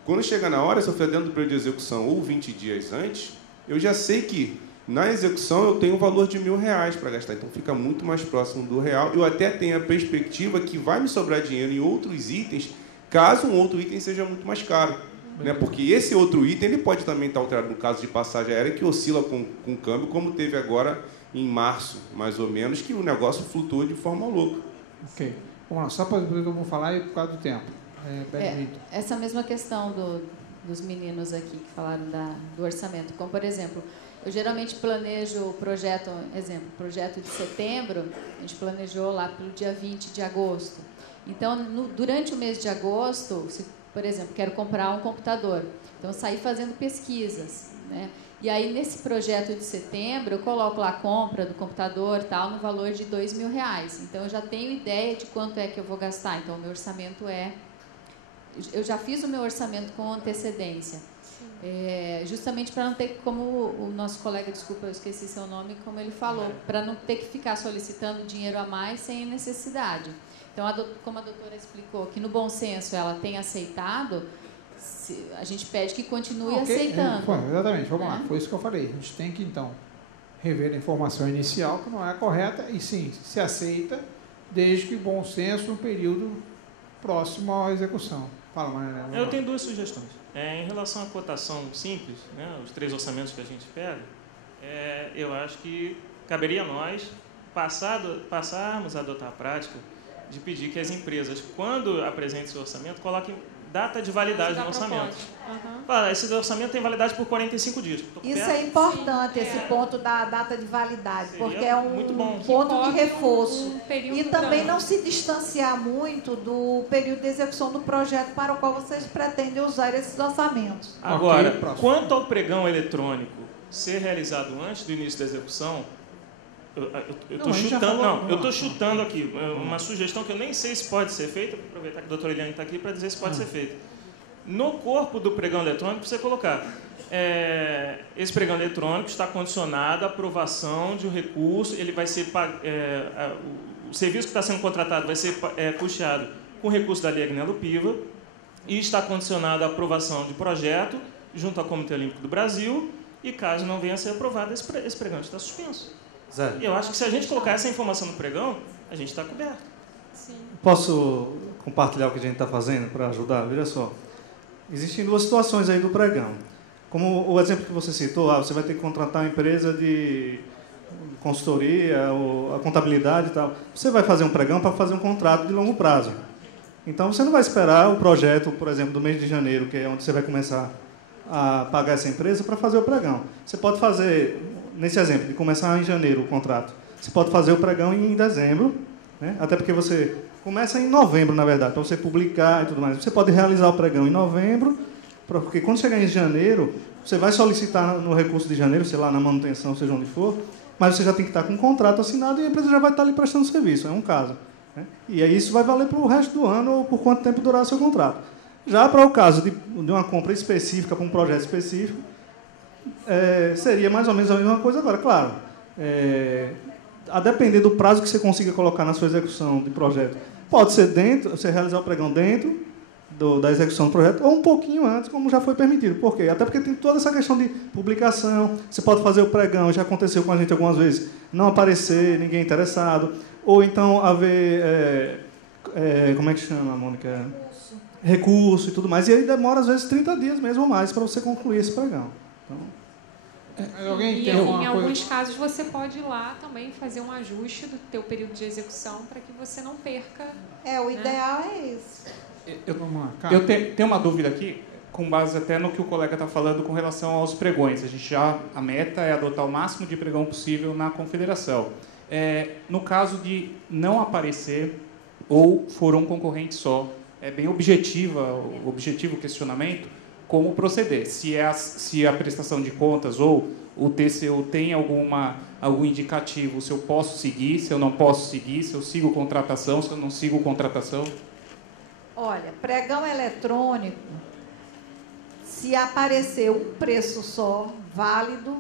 quando chega na hora, se eu for dentro do período de execução ou 20 dias antes, eu já sei que na execução eu tenho um valor de R$1.000 para gastar. Então, fica muito mais próximo do real. Eu até tenho a perspectiva que vai me sobrar dinheiro em outros itens, caso um outro item seja muito mais caro. Né? Porque esse outro item ele pode também estar alterado no caso de passagem aérea, que oscila com o câmbio, como teve agora em março, mais ou menos, que o negócio flutua de forma louca. Ok. Vamos lá, só para todo mundo falar e por causa do tempo. Essa mesma questão dos meninos aqui que falaram do orçamento. Como, por exemplo, eu geralmente planejo o projeto, projeto de setembro, a gente planejou lá pelo dia 20 de agosto. Então, durante o mês de agosto, por exemplo, quero comprar um computador. Então, eu saí fazendo pesquisas, né? E aí, nesse projeto de setembro, eu coloco lá a compra do computador tal, no valor de R$2.000. Então, eu já tenho ideia de quanto é que eu vou gastar. Então, o meu orçamento eu já fiz o meu orçamento com antecedência. Justamente para não ter, como o nosso colega, desculpa, eu esqueci seu nome, como ele falou, para não ter que ficar solicitando dinheiro a mais sem necessidade. Então, como a doutora explicou, que no bom senso ela tem aceitado, a gente pede que continue aceitando. Exatamente, vamos lá, foi isso que eu falei. A gente tem que, então, rever a informação inicial, que não é correta, e sim, se aceita, desde que bom senso no período próximo à execução. Fala, Maria. Eu tenho 2 sugestões. Em relação à cotação simples, né, os 3 orçamentos que a gente pega, eu acho que caberia a nós passarmos a adotar a prática de pedir que as empresas, quando apresentem seu orçamento, coloquem data de validade no orçamento. Esse orçamento tem validade por 45 dias. Isso é importante, esse ponto da data de validade, porque é um ponto de reforço. E também não se distanciar muito do período de execução do projeto para o qual vocês pretendem usar esses orçamentos. Agora, quanto ao pregão eletrônico ser realizado antes do início da execução, eu estou chutando aqui uma sugestão que eu nem sei se pode ser feita, vou aproveitar que a doutora Eliane está aqui para dizer se pode ser feita. No corpo do pregão eletrônico, você colocar esse pregão eletrônico está condicionado à aprovação de um recurso, ele vai ser o serviço que está sendo contratado vai ser custeado com recurso da Lei Agnello Piva e está condicionado à aprovação de projeto junto ao Comitê Olímpico do Brasil e, caso não venha a ser aprovado, esse pregão está suspenso. E eu acho que se a gente colocar essa informação no pregão, a gente está coberto. Sim. Posso compartilhar o que a gente está fazendo para ajudar? Veja só. Existem 2 situações aí do pregão. Como o exemplo que você citou, você vai ter que contratar uma empresa de consultoria, ou a contabilidade e tal. Você vai fazer um pregão para fazer um contrato de longo prazo. Então, você não vai esperar o projeto, por exemplo, do mês de janeiro, que é onde você vai começar a pagar essa empresa, para fazer o pregão. Você pode fazer, nesse exemplo, de começar em janeiro o contrato, você pode fazer o pregão em dezembro, né? Até porque você começa em novembro, na verdade, para você publicar e tudo mais. Você pode realizar o pregão em novembro, porque quando chegar em janeiro, você vai solicitar no recurso de janeiro, sei lá, na manutenção, seja onde for, mas você já tem que estar com um contrato assinado e a empresa já vai estar ali prestando serviço, é um caso. Né? E aí isso vai valer para o resto do ano ou por quanto tempo durar o seu contrato. Já para o caso de uma compra específica, para um projeto específico, seria mais ou menos a mesma coisa agora. Claro, a depender do prazo que você consiga colocar na sua execução de projeto, pode ser você realizar o pregão dentro da execução do projeto ou um pouquinho antes, como já foi permitido. Por quê? Até porque tem toda essa questão de publicação. Você pode fazer o pregão, já aconteceu com a gente algumas vezes, não aparecer, ninguém interessado, ou então haver, como é que chama, Mônica? Recurso e tudo mais. E aí demora, às vezes, 30 dias mesmo ou mais para você concluir esse pregão. Então, alguém tem em alguns casos, você pode ir lá também fazer um ajuste do teu período de execução para que você não perca. O ideal é esse. Eu tenho uma dúvida aqui, com base até no que o colega está falando com relação aos pregões. A meta é adotar o máximo de pregão possível na confederação. No caso de não aparecer ou for um concorrente só, é bem objetivo o questionamento, como proceder. Se a prestação de contas ou o TCU tem algum indicativo, se eu posso seguir, se eu não posso seguir, se eu sigo contratação, se eu não sigo contratação. Olha, pregão eletrônico, se aparecer um preço só, válido,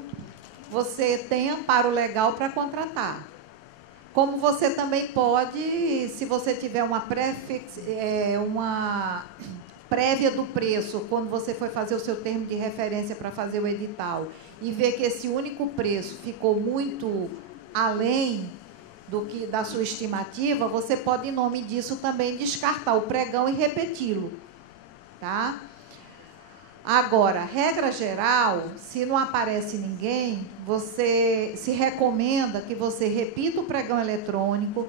você tem amparo legal para contratar. Como você também pode, se você tiver uma prévia do preço, quando você foi fazer o seu termo de referência para fazer o edital, e ver que esse único preço ficou muito além da sua estimativa, você pode, em nome disso, também descartar o pregão e repeti-lo. Tá? Agora, regra geral, se não aparece ninguém, se recomenda que você repita o pregão eletrônico,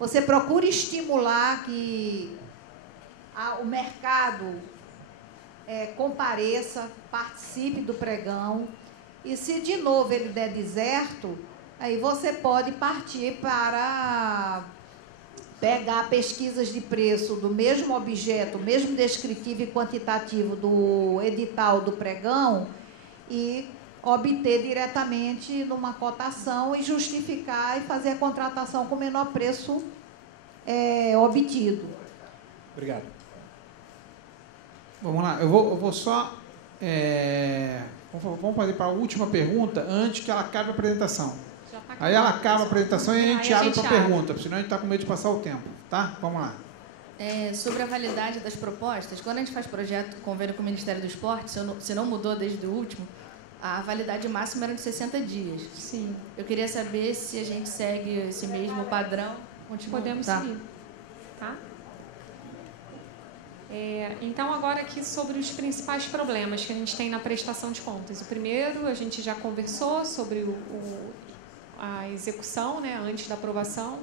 você procure estimular que o mercado compareça, participe do pregão, e se de novo ele der deserto, aí você pode partir para pegar pesquisas de preço do mesmo objeto, mesmo descritivo e quantitativo do edital do pregão e obter diretamente numa cotação e justificar e fazer a contratação com o menor preço obtido. Obrigado. Vamos lá, eu vou só... vamos fazer para a última pergunta antes que ela acabe a apresentação. Aí ela acaba a apresentação e a gente abre para a pergunta, senão a gente está com medo de passar o tempo. Tá? Vamos lá. Sobre a validade das propostas, quando a gente faz projeto, convênio com o Ministério do Esporte, se não mudou desde o último, a validade máxima era de 60 dias. Sim. Eu queria saber se a gente segue esse mesmo padrão. Podemos seguir. Tá? Então, agora aqui sobre os principais problemas que a gente tem na prestação de contas. O primeiro, a gente já conversou sobre a execução, né, antes da aprovação.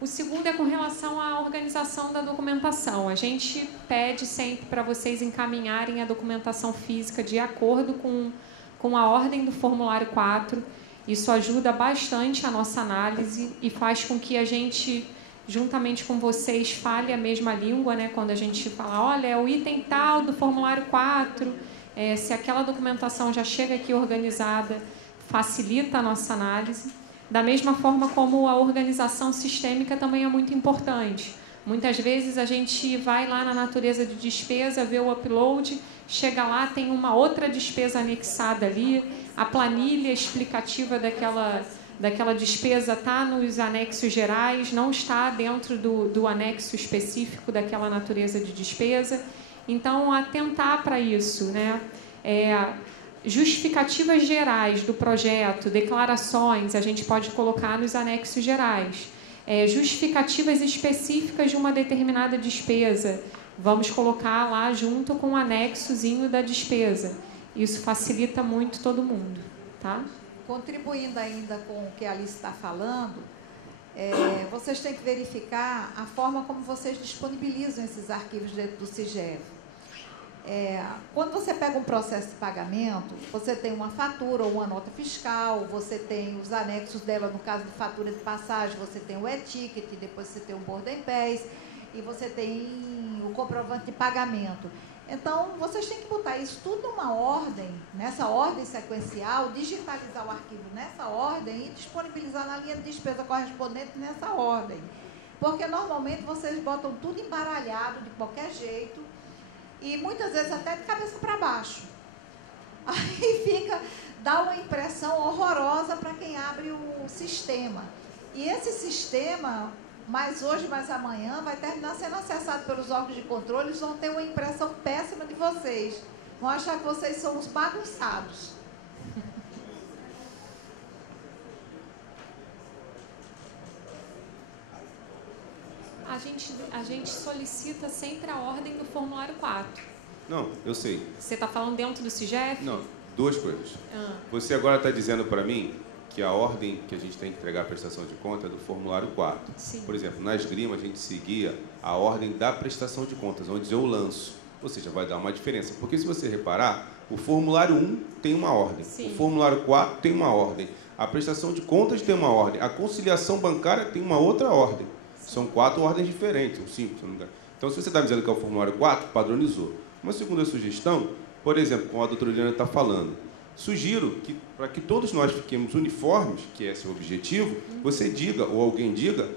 O segundo é com relação à organização da documentação. A gente pede sempre para vocês encaminharem a documentação física de acordo com a ordem do formulário 4. Isso ajuda bastante a nossa análise e faz com que a gente, juntamente com vocês, fale a mesma língua, né? Quando a gente fala, olha, é o item tal do formulário 4, se aquela documentação já chega aqui organizada, facilita a nossa análise. Da mesma forma como a organização sistêmica também é muito importante. Muitas vezes a gente vai lá na natureza de despesa, vê o upload, chega lá, tem uma outra despesa anexada ali, a planilha explicativa daquela despesa está nos anexos gerais, não está dentro do anexo específico daquela natureza de despesa. Então, atentar para isso, né? Justificativas gerais do projeto, declarações, a gente pode colocar nos anexos gerais. Justificativas específicas de uma determinada despesa, vamos colocar lá junto com o anexozinho da despesa. Isso facilita muito todo mundo, tá? Contribuindo ainda com o que a Alice está falando, vocês têm que verificar a forma como vocês disponibilizam esses arquivos dentro do CIGEV. Quando você pega um processo de pagamento, você tem uma fatura ou uma nota fiscal, você tem os anexos dela, no caso de fatura de passagem, você tem o e-ticket, depois você tem o board and pass, e você tem o comprovante de pagamento. Então, vocês têm que botar isso tudo numa ordem, nessa ordem sequencial, digitalizar o arquivo nessa ordem e disponibilizar na linha de despesa correspondente nessa ordem. Porque, normalmente, vocês botam tudo embaralhado, de qualquer jeito, e muitas vezes até de cabeça para baixo. Aí dá uma impressão horrorosa para quem abre o sistema. E esse sistema, mais hoje, mais amanhã, vai terminar sendo acessado pelos órgãos de controle, eles vão ter uma impressão péssima de vocês. Vão achar que vocês são uns bagunçados. A gente solicita sempre a ordem do formulário 4. Não, eu sei. Você está falando dentro do CIGEF? Não, duas coisas. Você agora está dizendo para mim que a ordem que a gente tem que entregar a prestação de conta é do formulário 4. Sim. Por exemplo, na esgrima a gente seguia a ordem da prestação de contas, onde eu lanço. Ou seja, vai dar uma diferença. Porque se você reparar, o formulário 1 tem uma ordem, Sim. o formulário 4 tem uma ordem, a prestação de contas tem uma ordem, a conciliação bancária tem uma outra ordem. São 4 ordens diferentes, ou 5, se não me engano. Então, se você está dizendo que é o formulário 4, padronizou. Uma segunda sugestão, por exemplo, como a doutora Eliane está falando, sugiro que, para que todos nós fiquemos uniformes, que esse é o objetivo, você diga, ou alguém diga,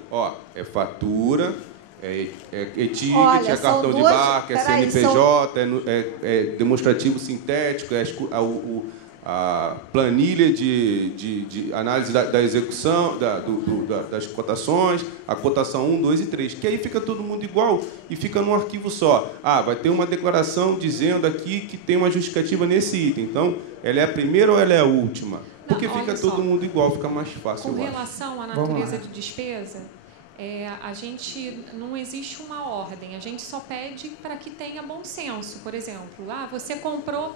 é fatura, é e-ticket, é cartão de barco, é CNPJ, é demonstrativo sintético, é a planilha de análise da execução, das cotações, a cotação 1, 2 e 3, que aí fica todo mundo igual e fica num arquivo só. Vai ter uma declaração dizendo aqui que tem uma justificativa nesse item. Então, ela é a primeira ou ela é a última? Porque fica todo mundo igual, fica mais fácil. Com relação à natureza de despesa, a gente não existe uma ordem, a gente só pede para que tenha bom senso. Por exemplo, você comprou...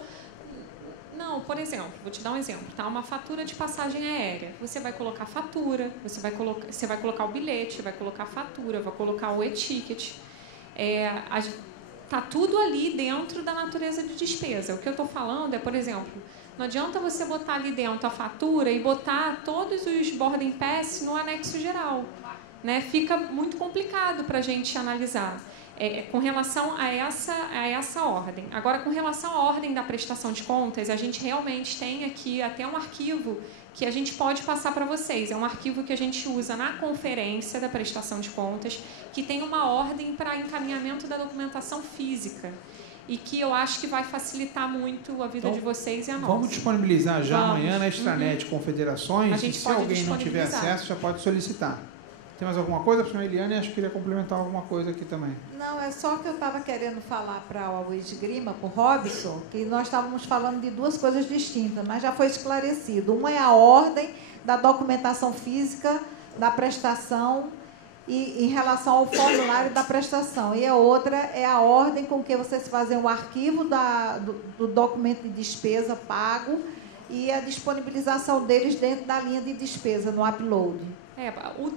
Não, por exemplo, vou te dar um exemplo, tá? Uma fatura de passagem aérea. Você vai colocar a fatura, você vai colocar o bilhete, vai colocar a fatura, vai colocar o e-ticket. Tá tudo ali dentro da natureza de despesa. O que eu estou falando é, por exemplo, não adianta você botar ali dentro a fatura e botar todos os boarding pass no anexo geral, né? Fica muito complicado para a gente analisar. Com relação a essa ordem. Agora, com relação à ordem da prestação de contas, a gente realmente tem aqui até um arquivo que a gente pode passar para vocês. É um arquivo que a gente usa na conferência da prestação de contas, que tem uma ordem para encaminhamento da documentação física e que eu acho que vai facilitar muito a vida de vocês e a nossa. Vamos disponibilizar já amanhã na extranet Confederações, e se alguém não tiver acesso, já pode solicitar. Tem mais alguma coisa, professora Eliane? Acho que queria complementar alguma coisa aqui também. Não, é só que eu estava querendo falar para o Esgrima, para o Robson, que nós estávamos falando de duas coisas distintas, mas já foi esclarecido. Uma é a ordem da documentação física da prestação e em relação ao formulário da prestação. E a outra é a ordem com que vocês fazem o arquivo do documento de despesa pago e a disponibilização deles dentro da linha de despesa, no upload.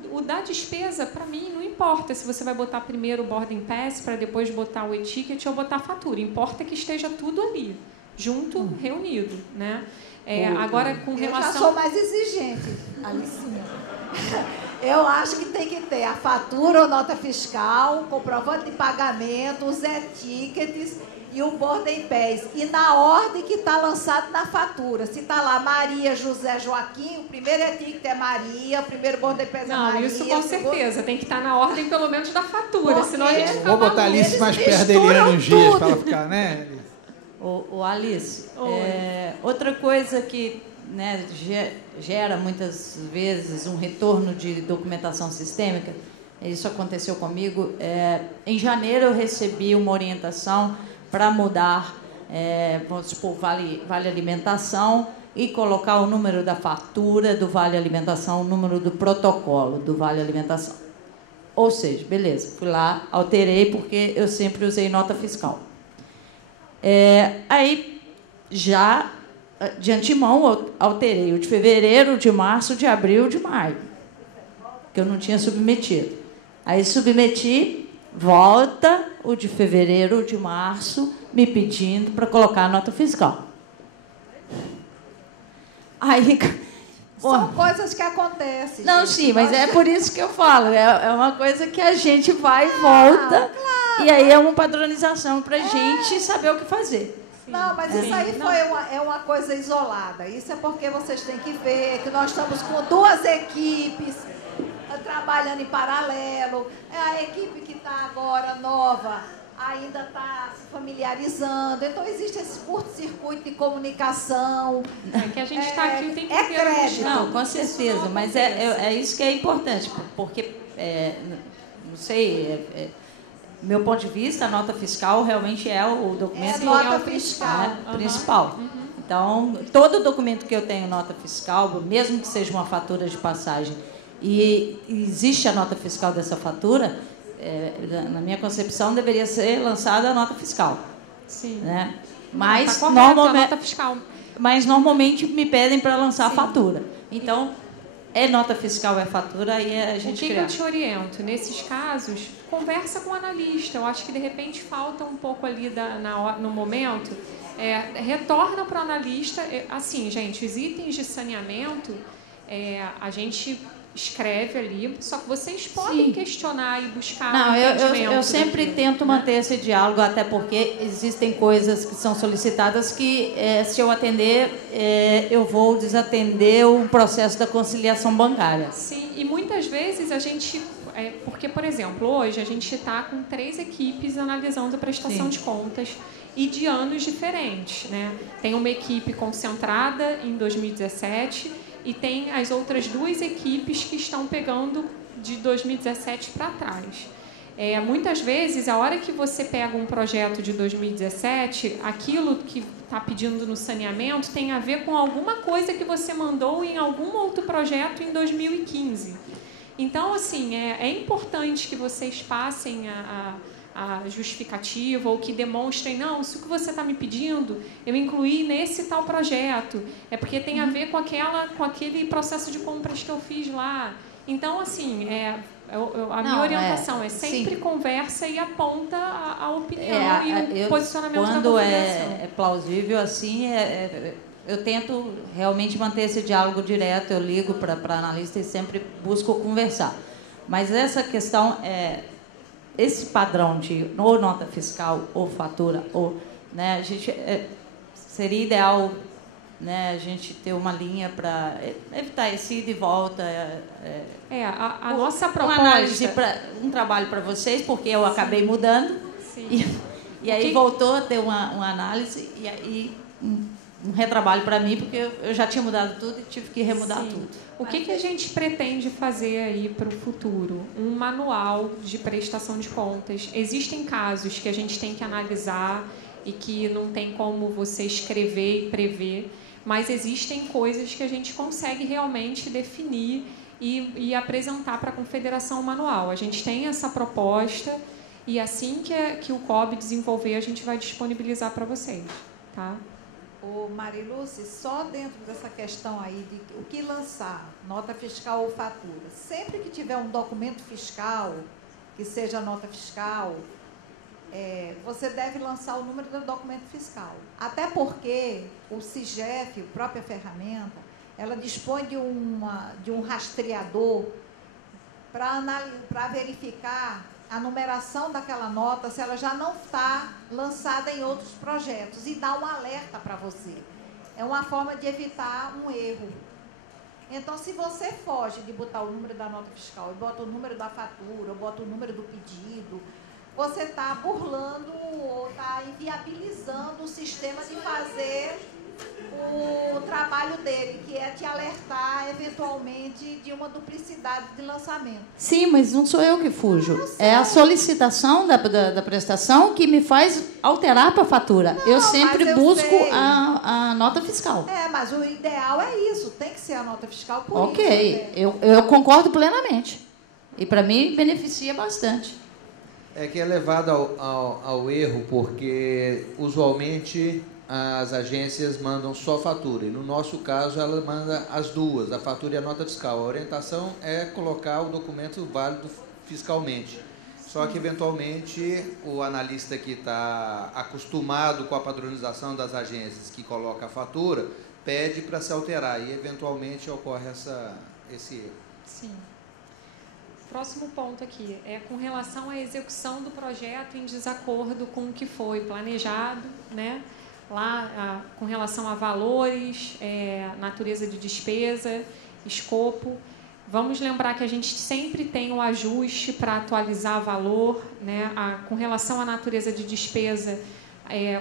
O da despesa, para mim, não importa se você vai botar primeiro o boarding pass para depois botar o e-ticket ou botar a fatura. Importa que esteja tudo ali, junto, reunido, né? Agora, com relação... Eu já sou mais exigente, Alicinha. Eu acho que tem que ter a fatura ou nota fiscal, comprovante de pagamento, os e-tickets e o boarding pass. E na ordem que está lançado na fatura. Se está lá Maria, José, Joaquim, o primeiro e-ticket é Maria, o primeiro boarding pass é Maria. Não, isso com certeza. Tem que estar na ordem, pelo menos, da fatura. Porque senão a gente fica Vou botar a Alice mais perto da Eliane uns dias para ela ficar, né? Alice, outra coisa que gera muitas vezes um retorno de documentação sistêmica, isso aconteceu comigo, em janeiro eu recebi uma orientação para mudar, vamos supor, vale alimentação e colocar o número da fatura do vale alimentação, o número do protocolo do vale alimentação. Ou seja, beleza, fui lá, alterei porque eu sempre usei nota fiscal. Aí, já de antemão, alterei o de fevereiro, de março, de abril, de maio. porque eu não tinha submetido. Aí submeti, volta o de fevereiro, o de março, me pedindo para colocar a nota fiscal. Aí... São coisas que acontecem. Não, gente. sim, mas é por isso que eu falo. É uma coisa que a gente vai e volta. Claro. E aí é uma padronização para a gente saber o que fazer. Não, mas isso aí é uma coisa isolada. Isso é porque vocês têm que ver que nós estamos com 2 equipes trabalhando em paralelo. É a equipe que está agora nova, ainda está se familiarizando. Então, existe esse curto-circuito de comunicação. É que a gente está aqui o tempo inteiro. Crédito. Não, com certeza. Mas é isso que é importante. Porque, não sei... meu ponto de vista, a nota fiscal realmente é o documento principal. Então, todo documento que eu tenho nota fiscal, mesmo que seja uma fatura de passagem, e existe a nota fiscal dessa fatura, na minha concepção, deveria ser lançada a nota fiscal. Sim. Né? Mas, tá correto, a nota fiscal. Mas, normalmente, me pedem para lançar a fatura. Então... é nota fiscal, é fatura, aí a gente O que eu te oriento? Nesses casos, conversa com o analista. Eu acho que, de repente, falta um pouco ali no momento. Retorna para o analista. Assim, gente, os itens de saneamento, a gente escreve ali, só que vocês podem questionar e buscar eu sempre tento manter esse diálogo, até porque existem coisas que são solicitadas que, se eu atender, eu vou desatender o processo da conciliação bancária. Sim, e muitas vezes a gente... porque, por exemplo, hoje a gente está com 3 equipes analisando a prestação de contas e de anos diferentes, né? Tem uma equipe concentrada em 2017... e tem as outras 2 equipes que estão pegando de 2017 para trás. Muitas vezes, a hora que você pega um projeto de 2017, aquilo que está pedindo no saneamento tem a ver com alguma coisa que você mandou em algum outro projeto em 2015. Então, assim, é importante que vocês passem a justificativa ou que demonstrem, não, se o que você está me pedindo, eu incluí nesse tal projeto, é porque tem a ver com aquele processo de compras que eu fiz lá. Então, assim, a minha orientação é sempre conversa e aponta a opinião e o posicionamento da quando confederação. é plausível, assim, eu tento realmente manter esse diálogo direto, eu ligo para analista e sempre busco conversar. Mas essa questão esse padrão de ou nota fiscal ou fatura, né, a gente seria ideal, né, a gente ter uma linha para evitar esse ida e volta. A nossa proposta... análise um trabalho para vocês, porque eu acabei mudando. E aí voltou a ter uma análise e aí um retrabalho para mim, porque eu já tinha mudado tudo e tive que remudar tudo. O que a gente pretende fazer aí para o futuro? Um manual de prestação de contas. Existem casos que a gente tem que analisar e que não tem como você escrever e prever, mas existem coisas que a gente consegue realmente definir e apresentar para a Confederação manual. A gente tem essa proposta e assim que o COB desenvolver, a gente vai disponibilizar para vocês, tá? Ô, Mariluce, só dentro dessa questão aí de o que lançar, nota fiscal ou fatura, sempre que tiver um documento fiscal, que seja nota fiscal, você deve lançar o número do documento fiscal. Até porque o CIGEF, a própria ferramenta, ela dispõe de um rastreador para verificar a numeração daquela nota, se ela já não está lançada em outros projetos, e dá um alerta para você. É uma forma de evitar um erro. Então, se você foge de botar o número da nota fiscal e bota o número da fatura, ou bota o número do pedido, você está burlando ou está inviabilizando o sistema de fazer o trabalho dele, que é te alertar eventualmente de uma duplicidade de lançamento. Sim, mas não sou eu que fujo. É a solicitação da prestação que me faz alterar para a fatura. Eu sempre busco a nota fiscal. Mas o ideal é isso, tem que ser a nota fiscal por isso. Ok, eu concordo plenamente. E para mim beneficia bastante. É que é levado ao erro, porque usualmente as agências mandam só fatura. E no nosso caso, ela manda as duas, a fatura e a nota fiscal. A orientação é colocar o documento válido fiscalmente. Só que, eventualmente, o analista que está acostumado com a padronização das agências que coloca a fatura, pede para se alterar e, eventualmente, ocorre esse erro. Sim. Próximo ponto aqui é com relação à execução do projeto em desacordo com o que foi planejado, né? Lá, com relação a valores, natureza de despesa, escopo. Vamos lembrar que a gente sempre tem o ajuste para atualizar valor, né? Com relação à natureza de despesa,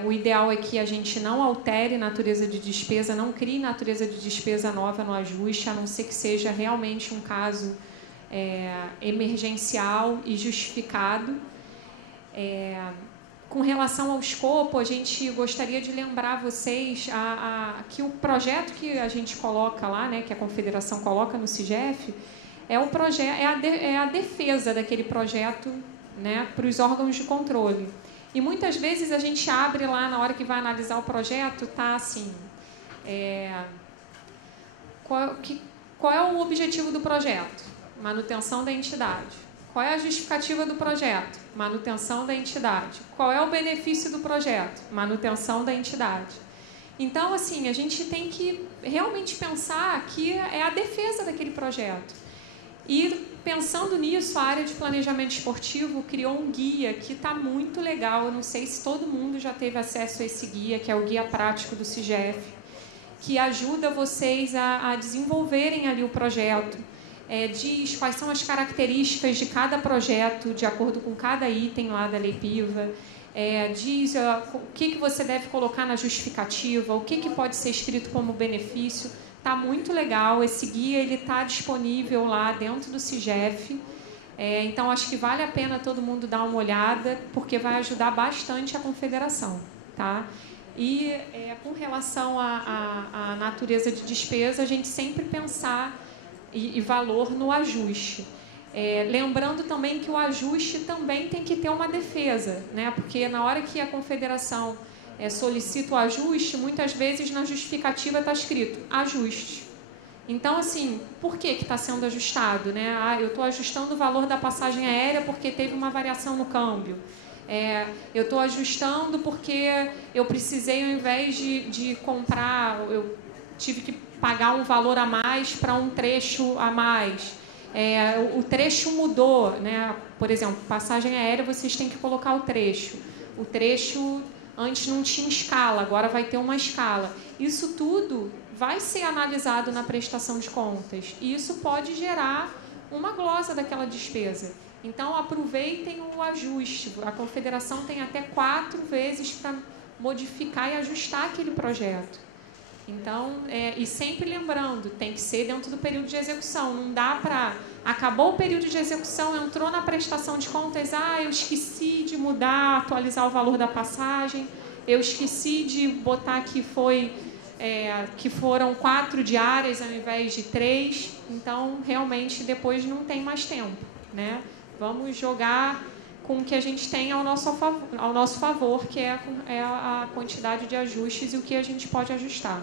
o ideal é que a gente não altere natureza de despesa, não crie natureza de despesa nova no ajuste, a não ser que seja realmente um caso emergencial e justificado. Com relação ao escopo, a gente gostaria de lembrar vocês que o projeto que a gente coloca lá, né, que a Confederação coloca no CIGEF, é a defesa daquele projeto, né, para os órgãos de controle. E muitas vezes a gente abre lá, na hora que vai analisar o projeto, tá assim, qual é o objetivo do projeto? Manutenção da entidade. Qual é a justificativa do projeto? Manutenção da entidade. Qual é o benefício do projeto? Manutenção da entidade. Então, assim, a gente tem que realmente pensar que é a defesa daquele projeto. E, pensando nisso, a área de planejamento esportivo criou um guia que está muito legal. Eu não sei se todo mundo já teve acesso a esse guia, que é o Guia Prático do CIGEF, que ajuda vocês a desenvolverem ali o projeto. Diz quais são as características de cada projeto, de acordo com cada item lá da Lei PIVA, diz o que você deve colocar na justificativa, o que pode ser escrito como benefício. Está muito legal, esse guia está disponível lá dentro do CIGEF, então acho que vale a pena todo mundo dar uma olhada, porque vai ajudar bastante a Confederação. Tá? E com relação à natureza de despesa, a gente sempre pensar e valor no ajuste. Lembrando também que o ajuste também tem que ter uma defesa, né? Porque na hora que a Confederação solicita o ajuste, muitas vezes na justificativa está escrito ajuste. Então, assim, por que está sendo ajustado? Né? Eu estou ajustando o valor da passagem aérea porque teve uma variação no câmbio. Eu estou ajustando porque eu precisei, ao invés de comprar, eu tive que pagar um valor a mais para um trecho a mais. O trecho mudou, né? Por exemplo, passagem aérea, vocês têm que colocar o trecho. O trecho antes não tinha escala, agora vai ter uma escala. Isso tudo vai ser analisado na prestação de contas. E isso pode gerar uma glosa daquela despesa. Então, aproveitem o ajuste. A Confederação tem até 4 vezes para modificar e ajustar aquele projeto. Então, e sempre lembrando, tem que ser dentro do período de execução. Não dá para... Acabou o período de execução, entrou na prestação de contas, eu esqueci de mudar, atualizar o valor da passagem, eu esqueci de botar que foram 4 diárias ao invés de 3. Então, realmente, depois não tem mais tempo, né? Vamos jogar com o que a gente tem ao nosso favor, que é a quantidade de ajustes e o que a gente pode ajustar.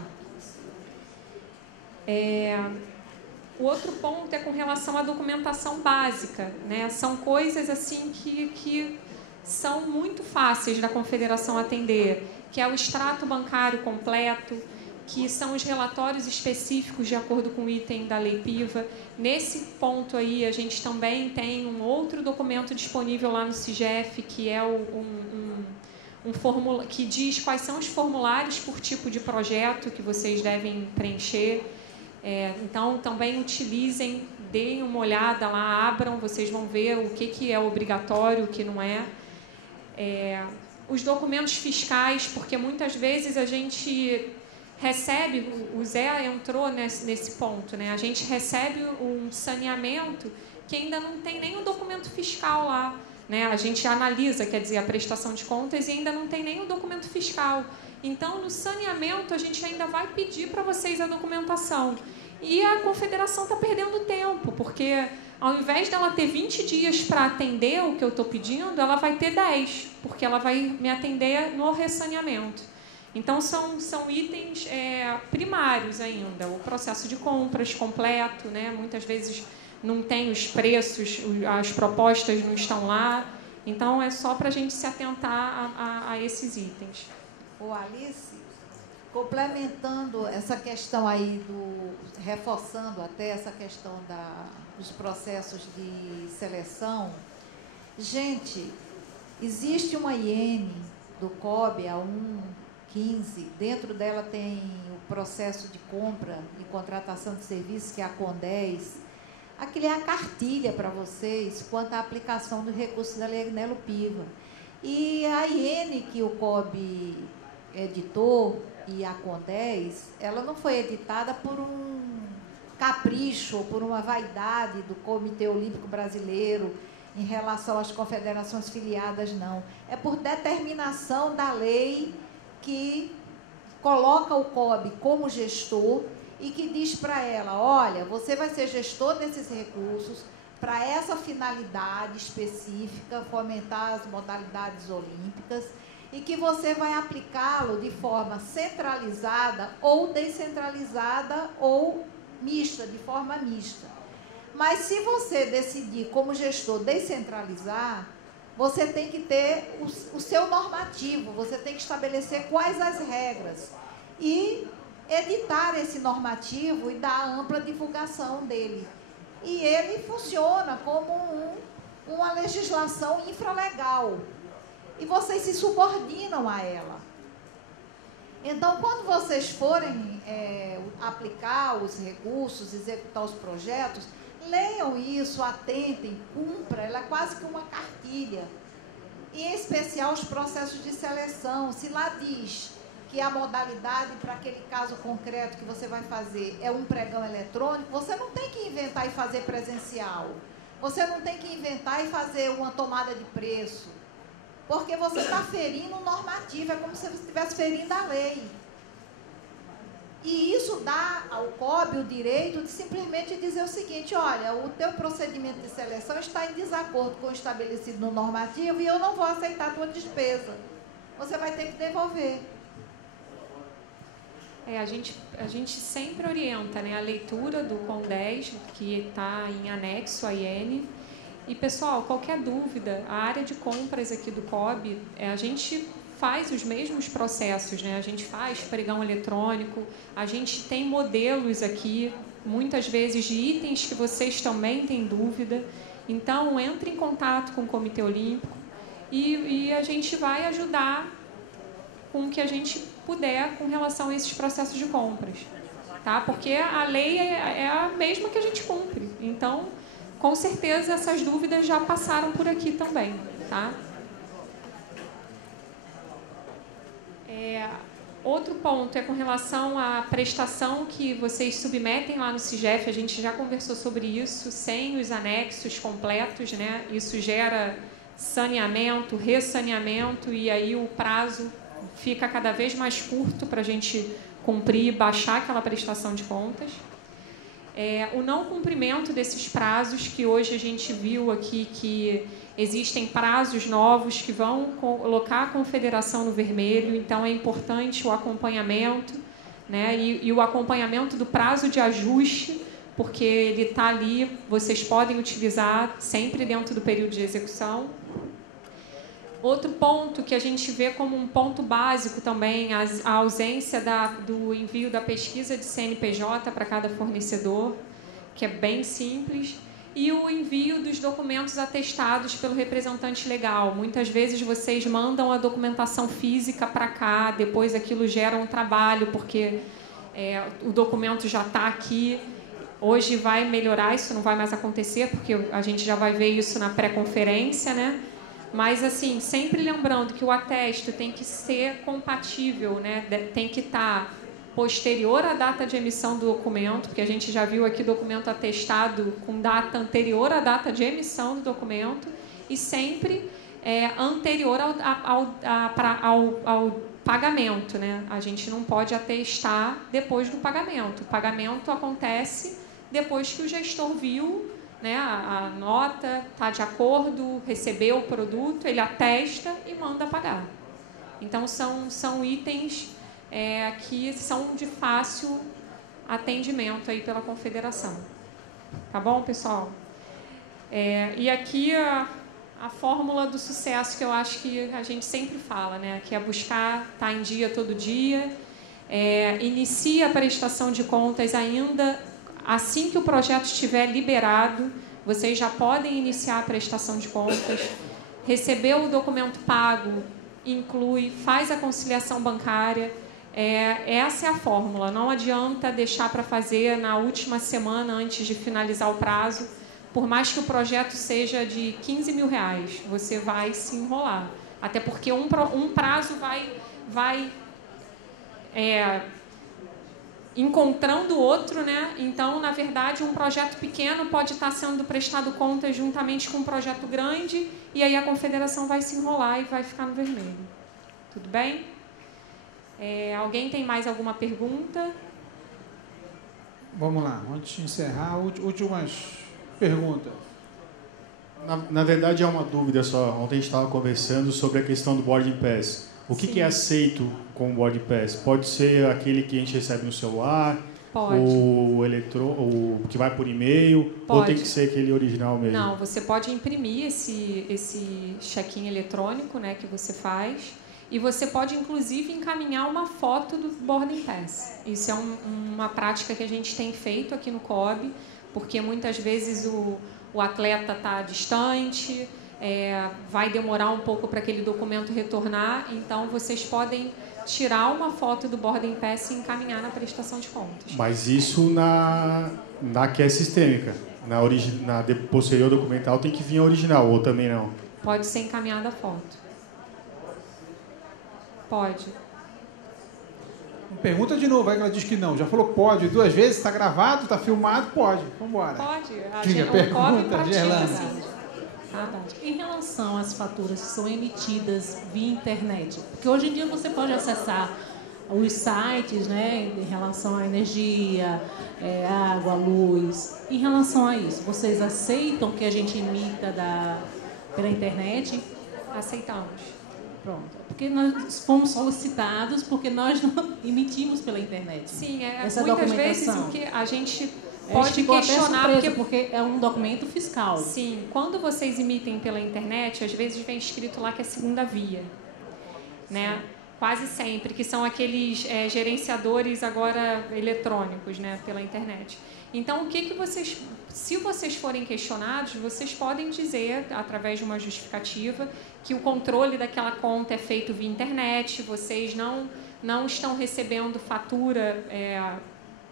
O outro ponto é com relação à documentação básica, né? São coisas assim que são muito fáceis da Confederação atender, que é o extrato bancário completo, que são os relatórios específicos de acordo com o item da Lei PIVA. Nesse ponto aí, a gente também tem um outro documento disponível lá no CIGEF, que é que diz quais são os formulários por tipo de projeto que vocês devem preencher. Então, também utilizem, deem uma olhada lá, abram, vocês vão ver o que é obrigatório, o que não é. Os documentos fiscais, porque muitas vezes a gente recebe, o Zé entrou nesse ponto, né? A gente recebe um saneamento que ainda não tem nem o documento fiscal lá, né? A gente analisa, quer dizer, a prestação de contas e ainda não tem nem o documento fiscal. Então, no saneamento, a gente ainda vai pedir para vocês a documentação. E a Confederação está perdendo tempo, porque ao invés dela ter 20 dias para atender o que eu estou pedindo, ela vai ter 10, porque ela vai me atender no ressaneamento. Então, são itens primários ainda. O processo de compras completo, né? Muitas vezes não tem os preços, as propostas não estão lá. Então, é só para a gente se atentar a esses itens. Ô, Alice, complementando essa questão aí, reforçando até essa questão dos processos de seleção, gente, existe uma IN do COB, a 1.15, dentro dela tem o processo de compra e contratação de serviços, que é a CON10. Aquilo é a cartilha para vocês quanto à aplicação do recurso da Lei Agnello Piva. E a IN que o COB editou, e a CON10, ela não foi editada por um capricho, ou por uma vaidade do Comitê Olímpico Brasileiro em relação às confederações filiadas, não. É por determinação da lei que coloca o COB como gestor e que diz para ela, olha, você vai ser gestor desses recursos para essa finalidade específica, fomentar as modalidades olímpicas, e que você vai aplicá-lo de forma centralizada ou descentralizada ou mista, de forma mista. Mas se você decidir como gestor descentralizar, você tem que ter o seu normativo, você tem que estabelecer quais as regras e editar esse normativo e dar ampla divulgação dele. E ele funciona como uma legislação infralegal. E vocês se subordinam a ela. Então, quando vocês forem aplicar os recursos, executar os projetos, leiam isso, atentem, cumpra, ela é quase que uma cartilha. E, em especial, os processos de seleção. Se lá diz que a modalidade para aquele caso concreto que você vai fazer é um pregão eletrônico, você não tem que inventar e fazer presencial. Você não tem que inventar e fazer uma tomada de preço. Porque você está ferindo o normativo, é como se você estivesse ferindo a lei. E isso dá ao COB o direito de simplesmente dizer o seguinte, olha, o teu procedimento de seleção está em desacordo com o estabelecido no normativo e eu não vou aceitar a tua despesa. Você vai ter que devolver. A gente sempre orienta, né, a leitura do CON10, que está em anexo à IN. E, pessoal, qualquer dúvida, a área de compras aqui do COB, a gente faz os mesmos processos, né? A gente faz pregão eletrônico, a gente tem modelos aqui, muitas vezes de itens que vocês também têm dúvida. Então, entre em contato com o Comitê Olímpico e a gente vai ajudar com o que a gente puder com relação a esses processos de compras, tá? Porque a lei é a mesma que a gente cumpre. Então, com certeza, essas dúvidas já passaram por aqui também, tá? Outro ponto é com relação à prestação que vocês submetem lá no CIGEF. A gente já conversou sobre isso, sem os anexos completos, né? Isso gera saneamento, ressaneamento, e aí o prazo fica cada vez mais curto para a gente cumprir e baixar aquela prestação de contas. O não cumprimento desses prazos, que hoje a gente viu aqui que existem prazos novos que vão colocar a confederação no vermelho, então é importante o acompanhamento, né? E o acompanhamento do prazo de ajuste, porque ele está ali, vocês podem utilizar sempre dentro do período de execução. Outro ponto que a gente vê como um ponto básico também, a ausência do envio da pesquisa de CNPJ para cada fornecedor, que é bem simples, e o envio dos documentos atestados pelo representante legal. Muitas vezes vocês mandam a documentação física para cá, depois aquilo gera um trabalho, porque o documento já está aqui. Hoje vai melhorar, isso não vai mais acontecer, porque a gente já vai ver isso na pré-conferência, né? Mas, assim, sempre lembrando que o atesto tem que ser compatível, né? Tem que estar posterior à data de emissão do documento, porque a gente já viu aqui documento atestado com data anterior à data de emissão do documento, e sempre anterior ao pagamento, né? A gente não pode atestar depois do pagamento. O pagamento acontece depois que o gestor viu, né, a nota, está de acordo, recebeu o produto, ele atesta e manda pagar. Então, são itens que são de fácil atendimento aí pela Confederação. Tá bom, pessoal? E aqui a fórmula do sucesso que eu acho que a gente sempre fala, né? Que é buscar estar em dia todo dia. Inicia a prestação de contas ainda assim que o projeto estiver liberado. Vocês já podem iniciar a prestação de contas. Recebeu o documento pago, inclui, faz a conciliação bancária. Essa é a fórmula. Não adianta deixar para fazer na última semana antes de finalizar o prazo. Por mais que o projeto seja de R$15 mil, você vai se enrolar. Até porque um prazo vai encontrando o outro, né? Então, na verdade, um projeto pequeno pode estar sendo prestado contas juntamente com um projeto grande e aí a Confederação vai se enrolar e vai ficar no vermelho. Tudo bem? Alguém tem mais alguma pergunta? Vamos lá, antes de encerrar, últimas perguntas. Na verdade, é uma dúvida só. Ontem a gente estava conversando sobre a questão do boarding pass. O que é aceito com o boarding pass? Pode ser aquele que a gente recebe no celular? Pode. O que vai por e-mail? Pode. Ou tem que ser aquele original mesmo? Não, você pode imprimir esse check-in eletrônico, né, que você faz, e você pode, inclusive, encaminhar uma foto do boarding pass. Isso é uma prática que a gente tem feito aqui no COB, porque muitas vezes o atleta está distante, vai demorar um pouco para aquele documento retornar, então vocês podem tirar uma foto do boarding pass e encaminhar na prestação de contas. Mas isso na que é sistêmica. Na posterior documental tem que vir a original, ou também não? Pode ser encaminhada a foto. Pode. Pergunta de novo, aí que ela diz que não. Já falou pode 2 vezes, está gravado, está filmado, pode. Vamos embora. Pode. Pergunta, Gerlana. Assim. Em relação às faturas que são emitidas via internet, porque hoje em dia você pode acessar os sites, né, em relação à energia, água, luz. Em relação a isso, vocês aceitam que a gente emita pela internet? Aceitamos. Pronto. Porque nós fomos solicitados porque nós não emitimos pela internet. Sim, essa muitas vezes o que a gente pode questionar porque é um documento fiscal. Sim, quando vocês emitem pela internet, às vezes vem escrito lá que é segunda via, né? Quase sempre, que são aqueles gerenciadores agora eletrônicos, né, pela internet. Então, se vocês forem questionados, vocês podem dizer, através de uma justificativa, que o controle daquela conta é feito via internet, vocês não estão recebendo fatura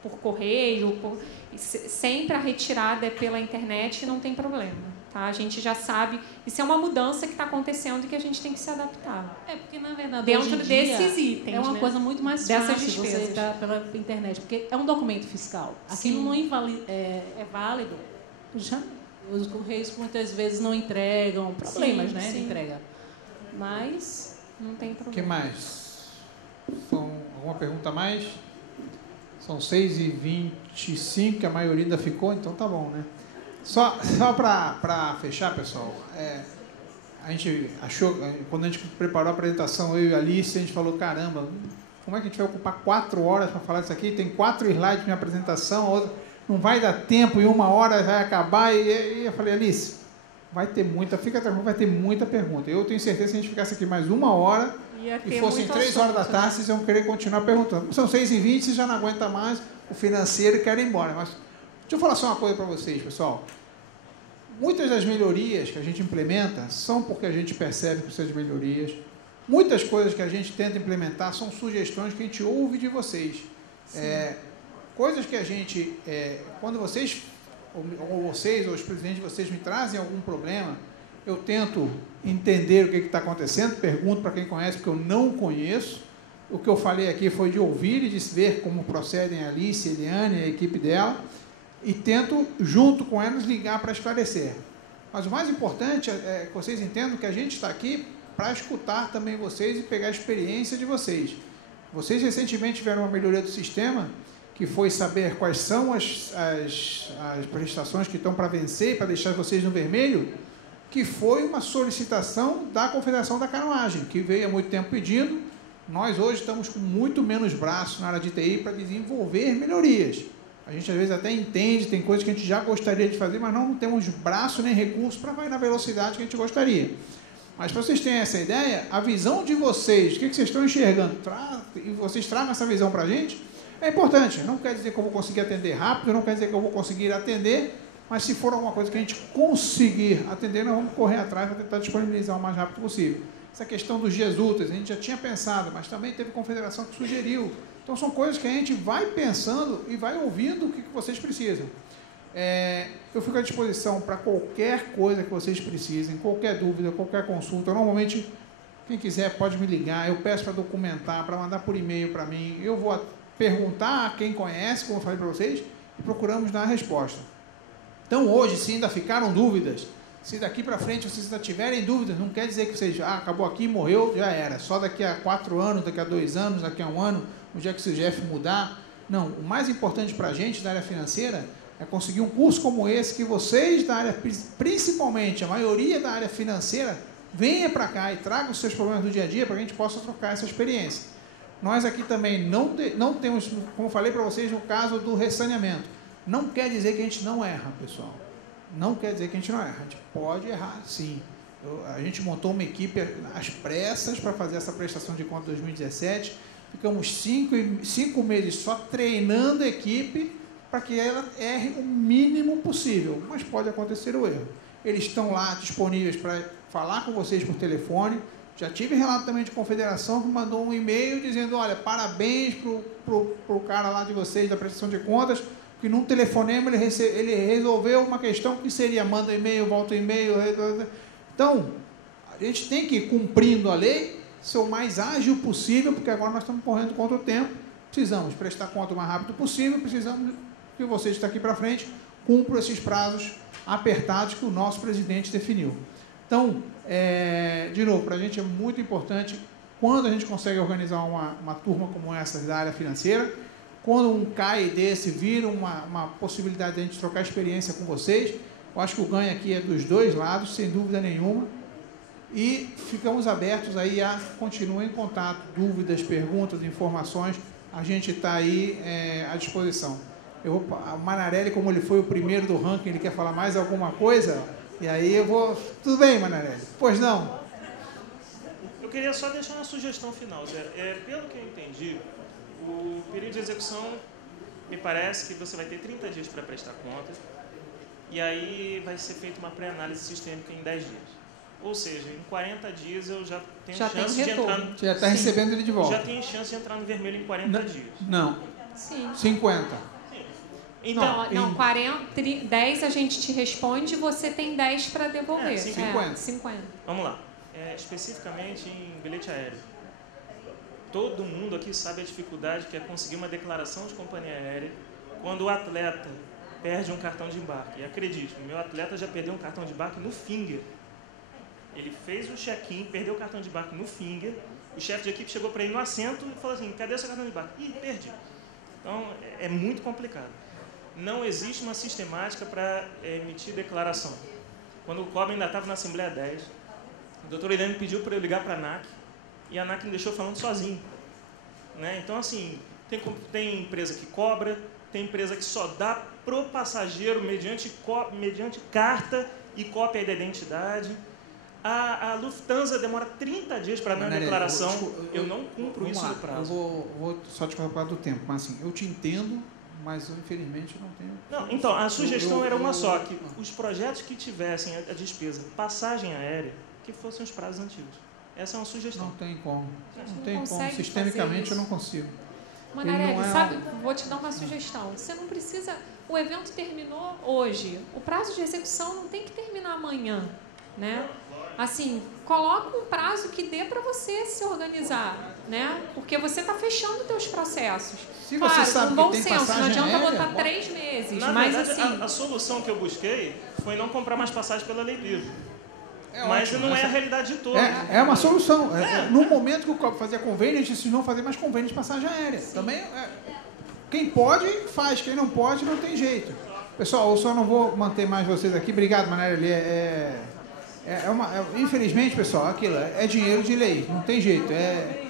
por correio, sempre a retirada é pela internet e não tem problema. Tá? A gente já sabe, isso é uma mudança que está acontecendo e que a gente tem que se adaptar. Porque, na verdade, dentro hoje em dia, desses itens, é uma né? coisa muito mais dessas fácil despesas. você dar pela internet, porque é um documento fiscal. Aquilo não é válido. Os correios muitas vezes não entregam, problemas, né, de entrega. Mas não tem problema. O que mais? Alguma pergunta a mais? São 6h25, que a maioria ainda ficou, então tá bom, né? Só para fechar, pessoal, a gente achou, quando a gente preparou a apresentação, eu e a Alice, a gente falou, caramba, como é que a gente vai ocupar 4 horas para falar isso aqui? Tem 4 slides de minha apresentação, a outra não vai dar tempo, em 1 hora vai acabar, e eu falei, Alice, fica tranquilo, vai ter muita pergunta. Eu tenho certeza que se a gente ficasse aqui mais 1 hora, e fossem 3 horas da tarde, vocês iam querer continuar perguntando. São 6h20, vocês já não aguentam mais o financeiro e querem ir embora. Mas deixa eu falar só uma coisa para vocês, pessoal. Muitas das melhorias que a gente implementa são porque a gente percebe que precisa de melhorias. Muitas coisas que a gente tenta implementar são sugestões que a gente ouve de vocês. Coisas que a gente, quando vocês, ou os presidentes de vocês me trazem algum problema, eu tento entender o que está acontecendo, pergunto para quem conhece, porque eu não conheço. O que eu falei aqui foi de ouvir e de ver como procedem a Alice, a Eliane e a equipe dela, e tento, junto com elas, ligar para esclarecer. Mas o mais importante é que vocês entendam que a gente está aqui para escutar também vocês e pegar a experiência de vocês. Vocês recentemente tiveram uma melhoria do sistema, que foi saber quais são as prestações que estão para vencer, para deixar vocês no vermelho. que foi uma solicitação da Confederação da Canoagem, que veio há muito tempo pedindo. Nós hoje estamos com muito menos braços na área de TI para desenvolver melhorias. A gente às vezes até entende, tem coisas que a gente já gostaria de fazer, mas não temos braço nem recurso para ir na velocidade que a gente gostaria. Mas para vocês terem essa ideia, a visão de vocês, o que vocês estão enxergando, e vocês tragam essa visão para a gente, é importante. Não quer dizer que eu vou conseguir atender rápido, não quer dizer que eu vou conseguir atender, mas se for alguma coisa que a gente conseguir atender, nós vamos correr atrás para tentar disponibilizar o mais rápido possível. Essa questão dos dias úteis, a gente já tinha pensado, mas também teve confederação que sugeriu. Então, são coisas que a gente vai pensando e vai ouvindo o que vocês precisam. Eu fico à disposição para qualquer coisa que vocês precisem, qualquer dúvida, qualquer consulta. Normalmente, quem quiser pode me ligar, eu peço para documentar, para mandar por e-mail para mim. Eu vou perguntar a quem conhece, como eu falei para vocês, e procuramos dar a resposta. Então, hoje, se ainda ficaram dúvidas, se daqui para frente vocês ainda tiverem dúvidas, não quer dizer que vocês, acabou aqui, morreu, já era. Só daqui a 4 anos, daqui a 2 anos, daqui a 1 ano, no dia que o CGF mudar. Não, o mais importante para a gente da área financeira é conseguir um curso como esse, que vocês da área, principalmente a maioria da área financeira, venha para cá e traga os seus problemas do dia a dia para que a gente possa trocar essa experiência. Nós aqui também não temos, como eu falei para vocês, no caso do ressaneamento. Não quer dizer que a gente não erra, pessoal. Não quer dizer que a gente não erra. A gente pode errar, sim. A gente montou uma equipe às pressas para fazer essa prestação de conta 2017. Ficamos 5 meses só treinando a equipe para que ela erre o mínimo possível. Mas pode acontecer o erro. Eles estão lá disponíveis para falar com vocês por telefone. Já tive relato também de confederação que mandou um e-mail dizendo, olha, parabéns para o cara lá de vocês da prestação de contas, que num telefonema ele resolveu uma questão que seria manda e-mail, volta e-mail. Então, a gente tem que ir cumprindo a lei, ser o mais ágil possível, porque agora nós estamos correndo contra o tempo, precisamos prestar conta o mais rápido possível, precisamos que vocês que estão aqui para frente cumpram esses prazos apertados que o nosso presidente definiu. Então, de novo, para a gente é muito importante quando a gente consegue organizar uma turma como essa da área financeira, quando um CAI desse vira uma possibilidade de a gente trocar experiência com vocês. Eu acho que o ganho aqui é dos dois lados, sem dúvida nenhuma. E ficamos abertos aí a continuar em contato, dúvidas, perguntas, informações, a gente está aí à disposição. O Manarelli, como ele foi o primeiro do ranking, ele quer falar mais alguma coisa? E aí eu vou... Tudo bem, Manarelli? Pois não? Eu queria só deixar uma sugestão final, Zé. Pelo que eu entendi, o período de execução, me parece que você vai ter 30 dias para prestar conta, e aí vai ser feita uma pré-análise sistêmica em 10 dias. Ou seja, em 40 dias eu já tenho chance de entrar... Você já está recebendo ele de volta. Já tenho chance de entrar no vermelho em 40 dias. Não. Sim. 50. Então, não, 10 a gente te responde, você tem 10 para devolver. 50. Vamos lá. Especificamente em bilhete aéreo. Todo mundo aqui sabe a dificuldade que é conseguir uma declaração de companhia aérea quando o atleta perde um cartão de embarque. E acredite, o meu atleta já perdeu um cartão de embarque no finger. Ele fez o check-in, perdeu o cartão de embarque no finger, o chefe de equipe chegou para ele no assento e falou assim, cadê o seu cartão de embarque? Ih, perdi. Então, é muito complicado. Não existe uma sistemática para emitir declaração. Quando o COB ainda estava na Assembleia 10, o doutor Helene pediu para eu ligar para a ANAC, e a ANAC me deixou falando sozinho. Né? Então, assim, tem empresa que cobra, tem empresa que só dá pro passageiro mediante carta e cópia da identidade. A Lufthansa demora 30 dias para dar a declaração. Eu não cumpro isso no prazo. Eu vou só te falar do tempo, mas assim, eu te entendo, mas eu, infelizmente não tenho... Não, então, a sugestão era uma só, que os projetos que tivessem a despesa passagem aérea, que fossem os prazos antigos. Essa é uma sugestão. Não tem como. Não tem como. Sistemicamente eu não consigo. Manarelli, sabe, vou te dar uma sugestão. Você não precisa... O evento terminou hoje. O prazo de execução não tem que terminar amanhã, né? Assim, coloca um prazo que dê para você se organizar, né? Porque você está fechando os teus processos. Se você sabe com bom que tem senso, não adianta aérea, botar 3 meses. Na mas verdade, assim, a solução que eu busquei foi não comprar mais passagem pela Lei Livre. Mas ótimo, não é a realidade de todos. É uma solução. No momento que o COB fazia convênio, a gente não fazer mais convênio de passagem aérea. Também, quem pode, faz. Quem não pode, não tem jeito. Pessoal, eu só não vou manter mais vocês aqui. Obrigado, Manarelli. Infelizmente, pessoal, aquilo é dinheiro de lei, não tem jeito. É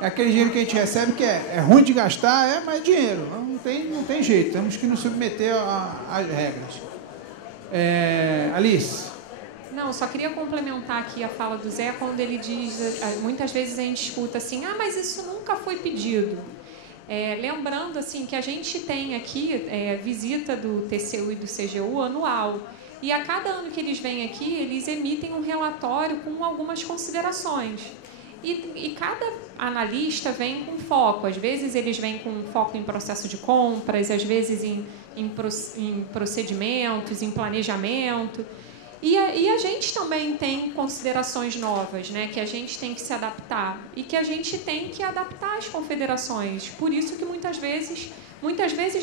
aquele dinheiro que a gente recebe que é ruim de gastar, mas é dinheiro, não tem jeito, temos que nos submeter às regras. Alice. Não, só queria complementar aqui a fala do Zé, quando ele diz, muitas vezes a gente escuta assim, mas isso nunca foi pedido. Lembrando assim, que a gente tem aqui visita do TCU e do CGU anual, e a cada ano que eles vêm aqui, eles emitem um relatório com algumas considerações. E cada analista vem com foco. Às vezes eles vêm com foco em processo de compras, às vezes em procedimentos, em planejamento. E a gente também tem considerações novas, né, que a gente tem que se adaptar e que a gente tem que adaptar às confederações. Por isso que muitas vezes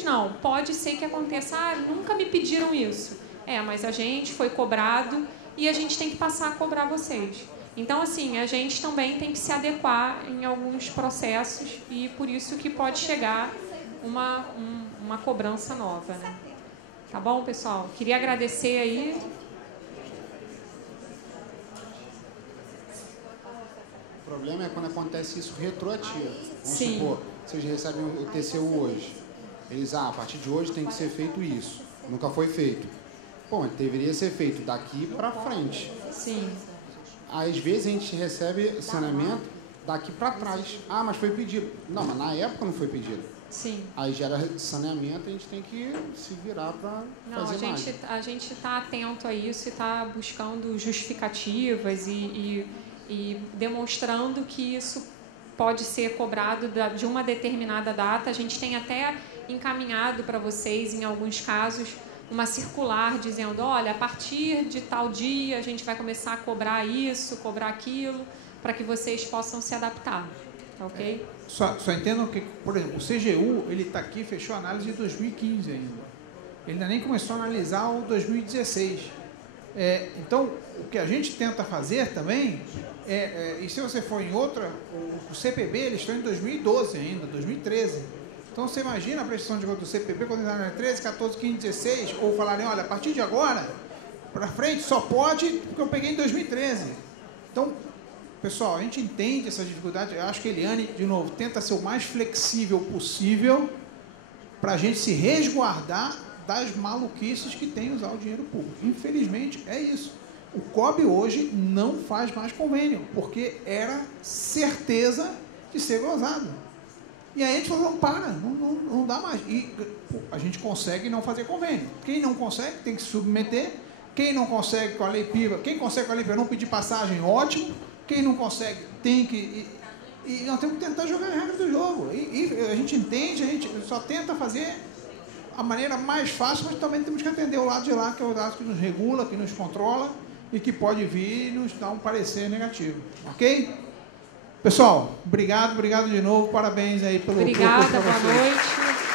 não, pode ser que aconteça, nunca me pediram isso. Mas a gente foi cobrado e a gente tem que passar a cobrar vocês. Então, assim, a gente também tem que se adequar em alguns processos e por isso que pode chegar uma cobrança nova, né? Tá bom, pessoal? Queria agradecer aí. O problema é quando acontece isso retroativo. Vamos supor, vocês recebem o TCU hoje. Eles, a partir de hoje tem que ser feito isso. Nunca foi feito. Bom, deveria ser feito daqui para frente. Sim. Às vezes a gente recebe saneamento daqui para trás. Mas foi pedido. Não, mas na época não foi pedido. Sim. Aí gera saneamento, a gente tem que se virar para fazer mais. A gente está atento a isso e está buscando justificativas e demonstrando que isso pode ser cobrado de uma determinada data. A gente tem até encaminhado para vocês, em alguns casos, uma circular dizendo, olha, a partir de tal dia a gente vai começar a cobrar isso, cobrar aquilo, para que vocês possam se adaptar, ok? Só entendam que, por exemplo, o CGU, ele está aqui, fechou a análise de 2015 ainda. Ele ainda nem começou a analisar o 2016. Então, o que a gente tenta fazer também, e se você for em outra, o CPB, eles estão em 2012 ainda, 2013. Então, você imagina a prestação de conta do CPB quando está em 13, 14, 15, 16, ou falarem, olha, a partir de agora, para frente, só pode porque eu peguei em 2013. Então, pessoal, a gente entende essa dificuldade. Eu acho que a Eliane, de novo, tenta ser o mais flexível possível para a gente se resguardar das maluquices que tem usar o dinheiro público. Infelizmente, é isso. O COB hoje não faz mais convênio, porque era certeza de ser gozado. E aí a gente falou, não dá mais. E a gente consegue não fazer convênio. Quem não consegue tem que se submeter. Quem não consegue com a Lei PIVA, quem consegue com a Lei PIVA não pedir passagem, ótimo. Quem não consegue tem que... E nós temos que tentar jogar as regras do jogo. E a gente entende, a gente só tenta fazer a maneira mais fácil, mas também temos que atender o lado de lá, que é o lado que nos regula, que nos controla e que pode vir e nos dar um parecer negativo. Ok? Pessoal, obrigado de novo, parabéns aí pelo... Obrigada, boa noite.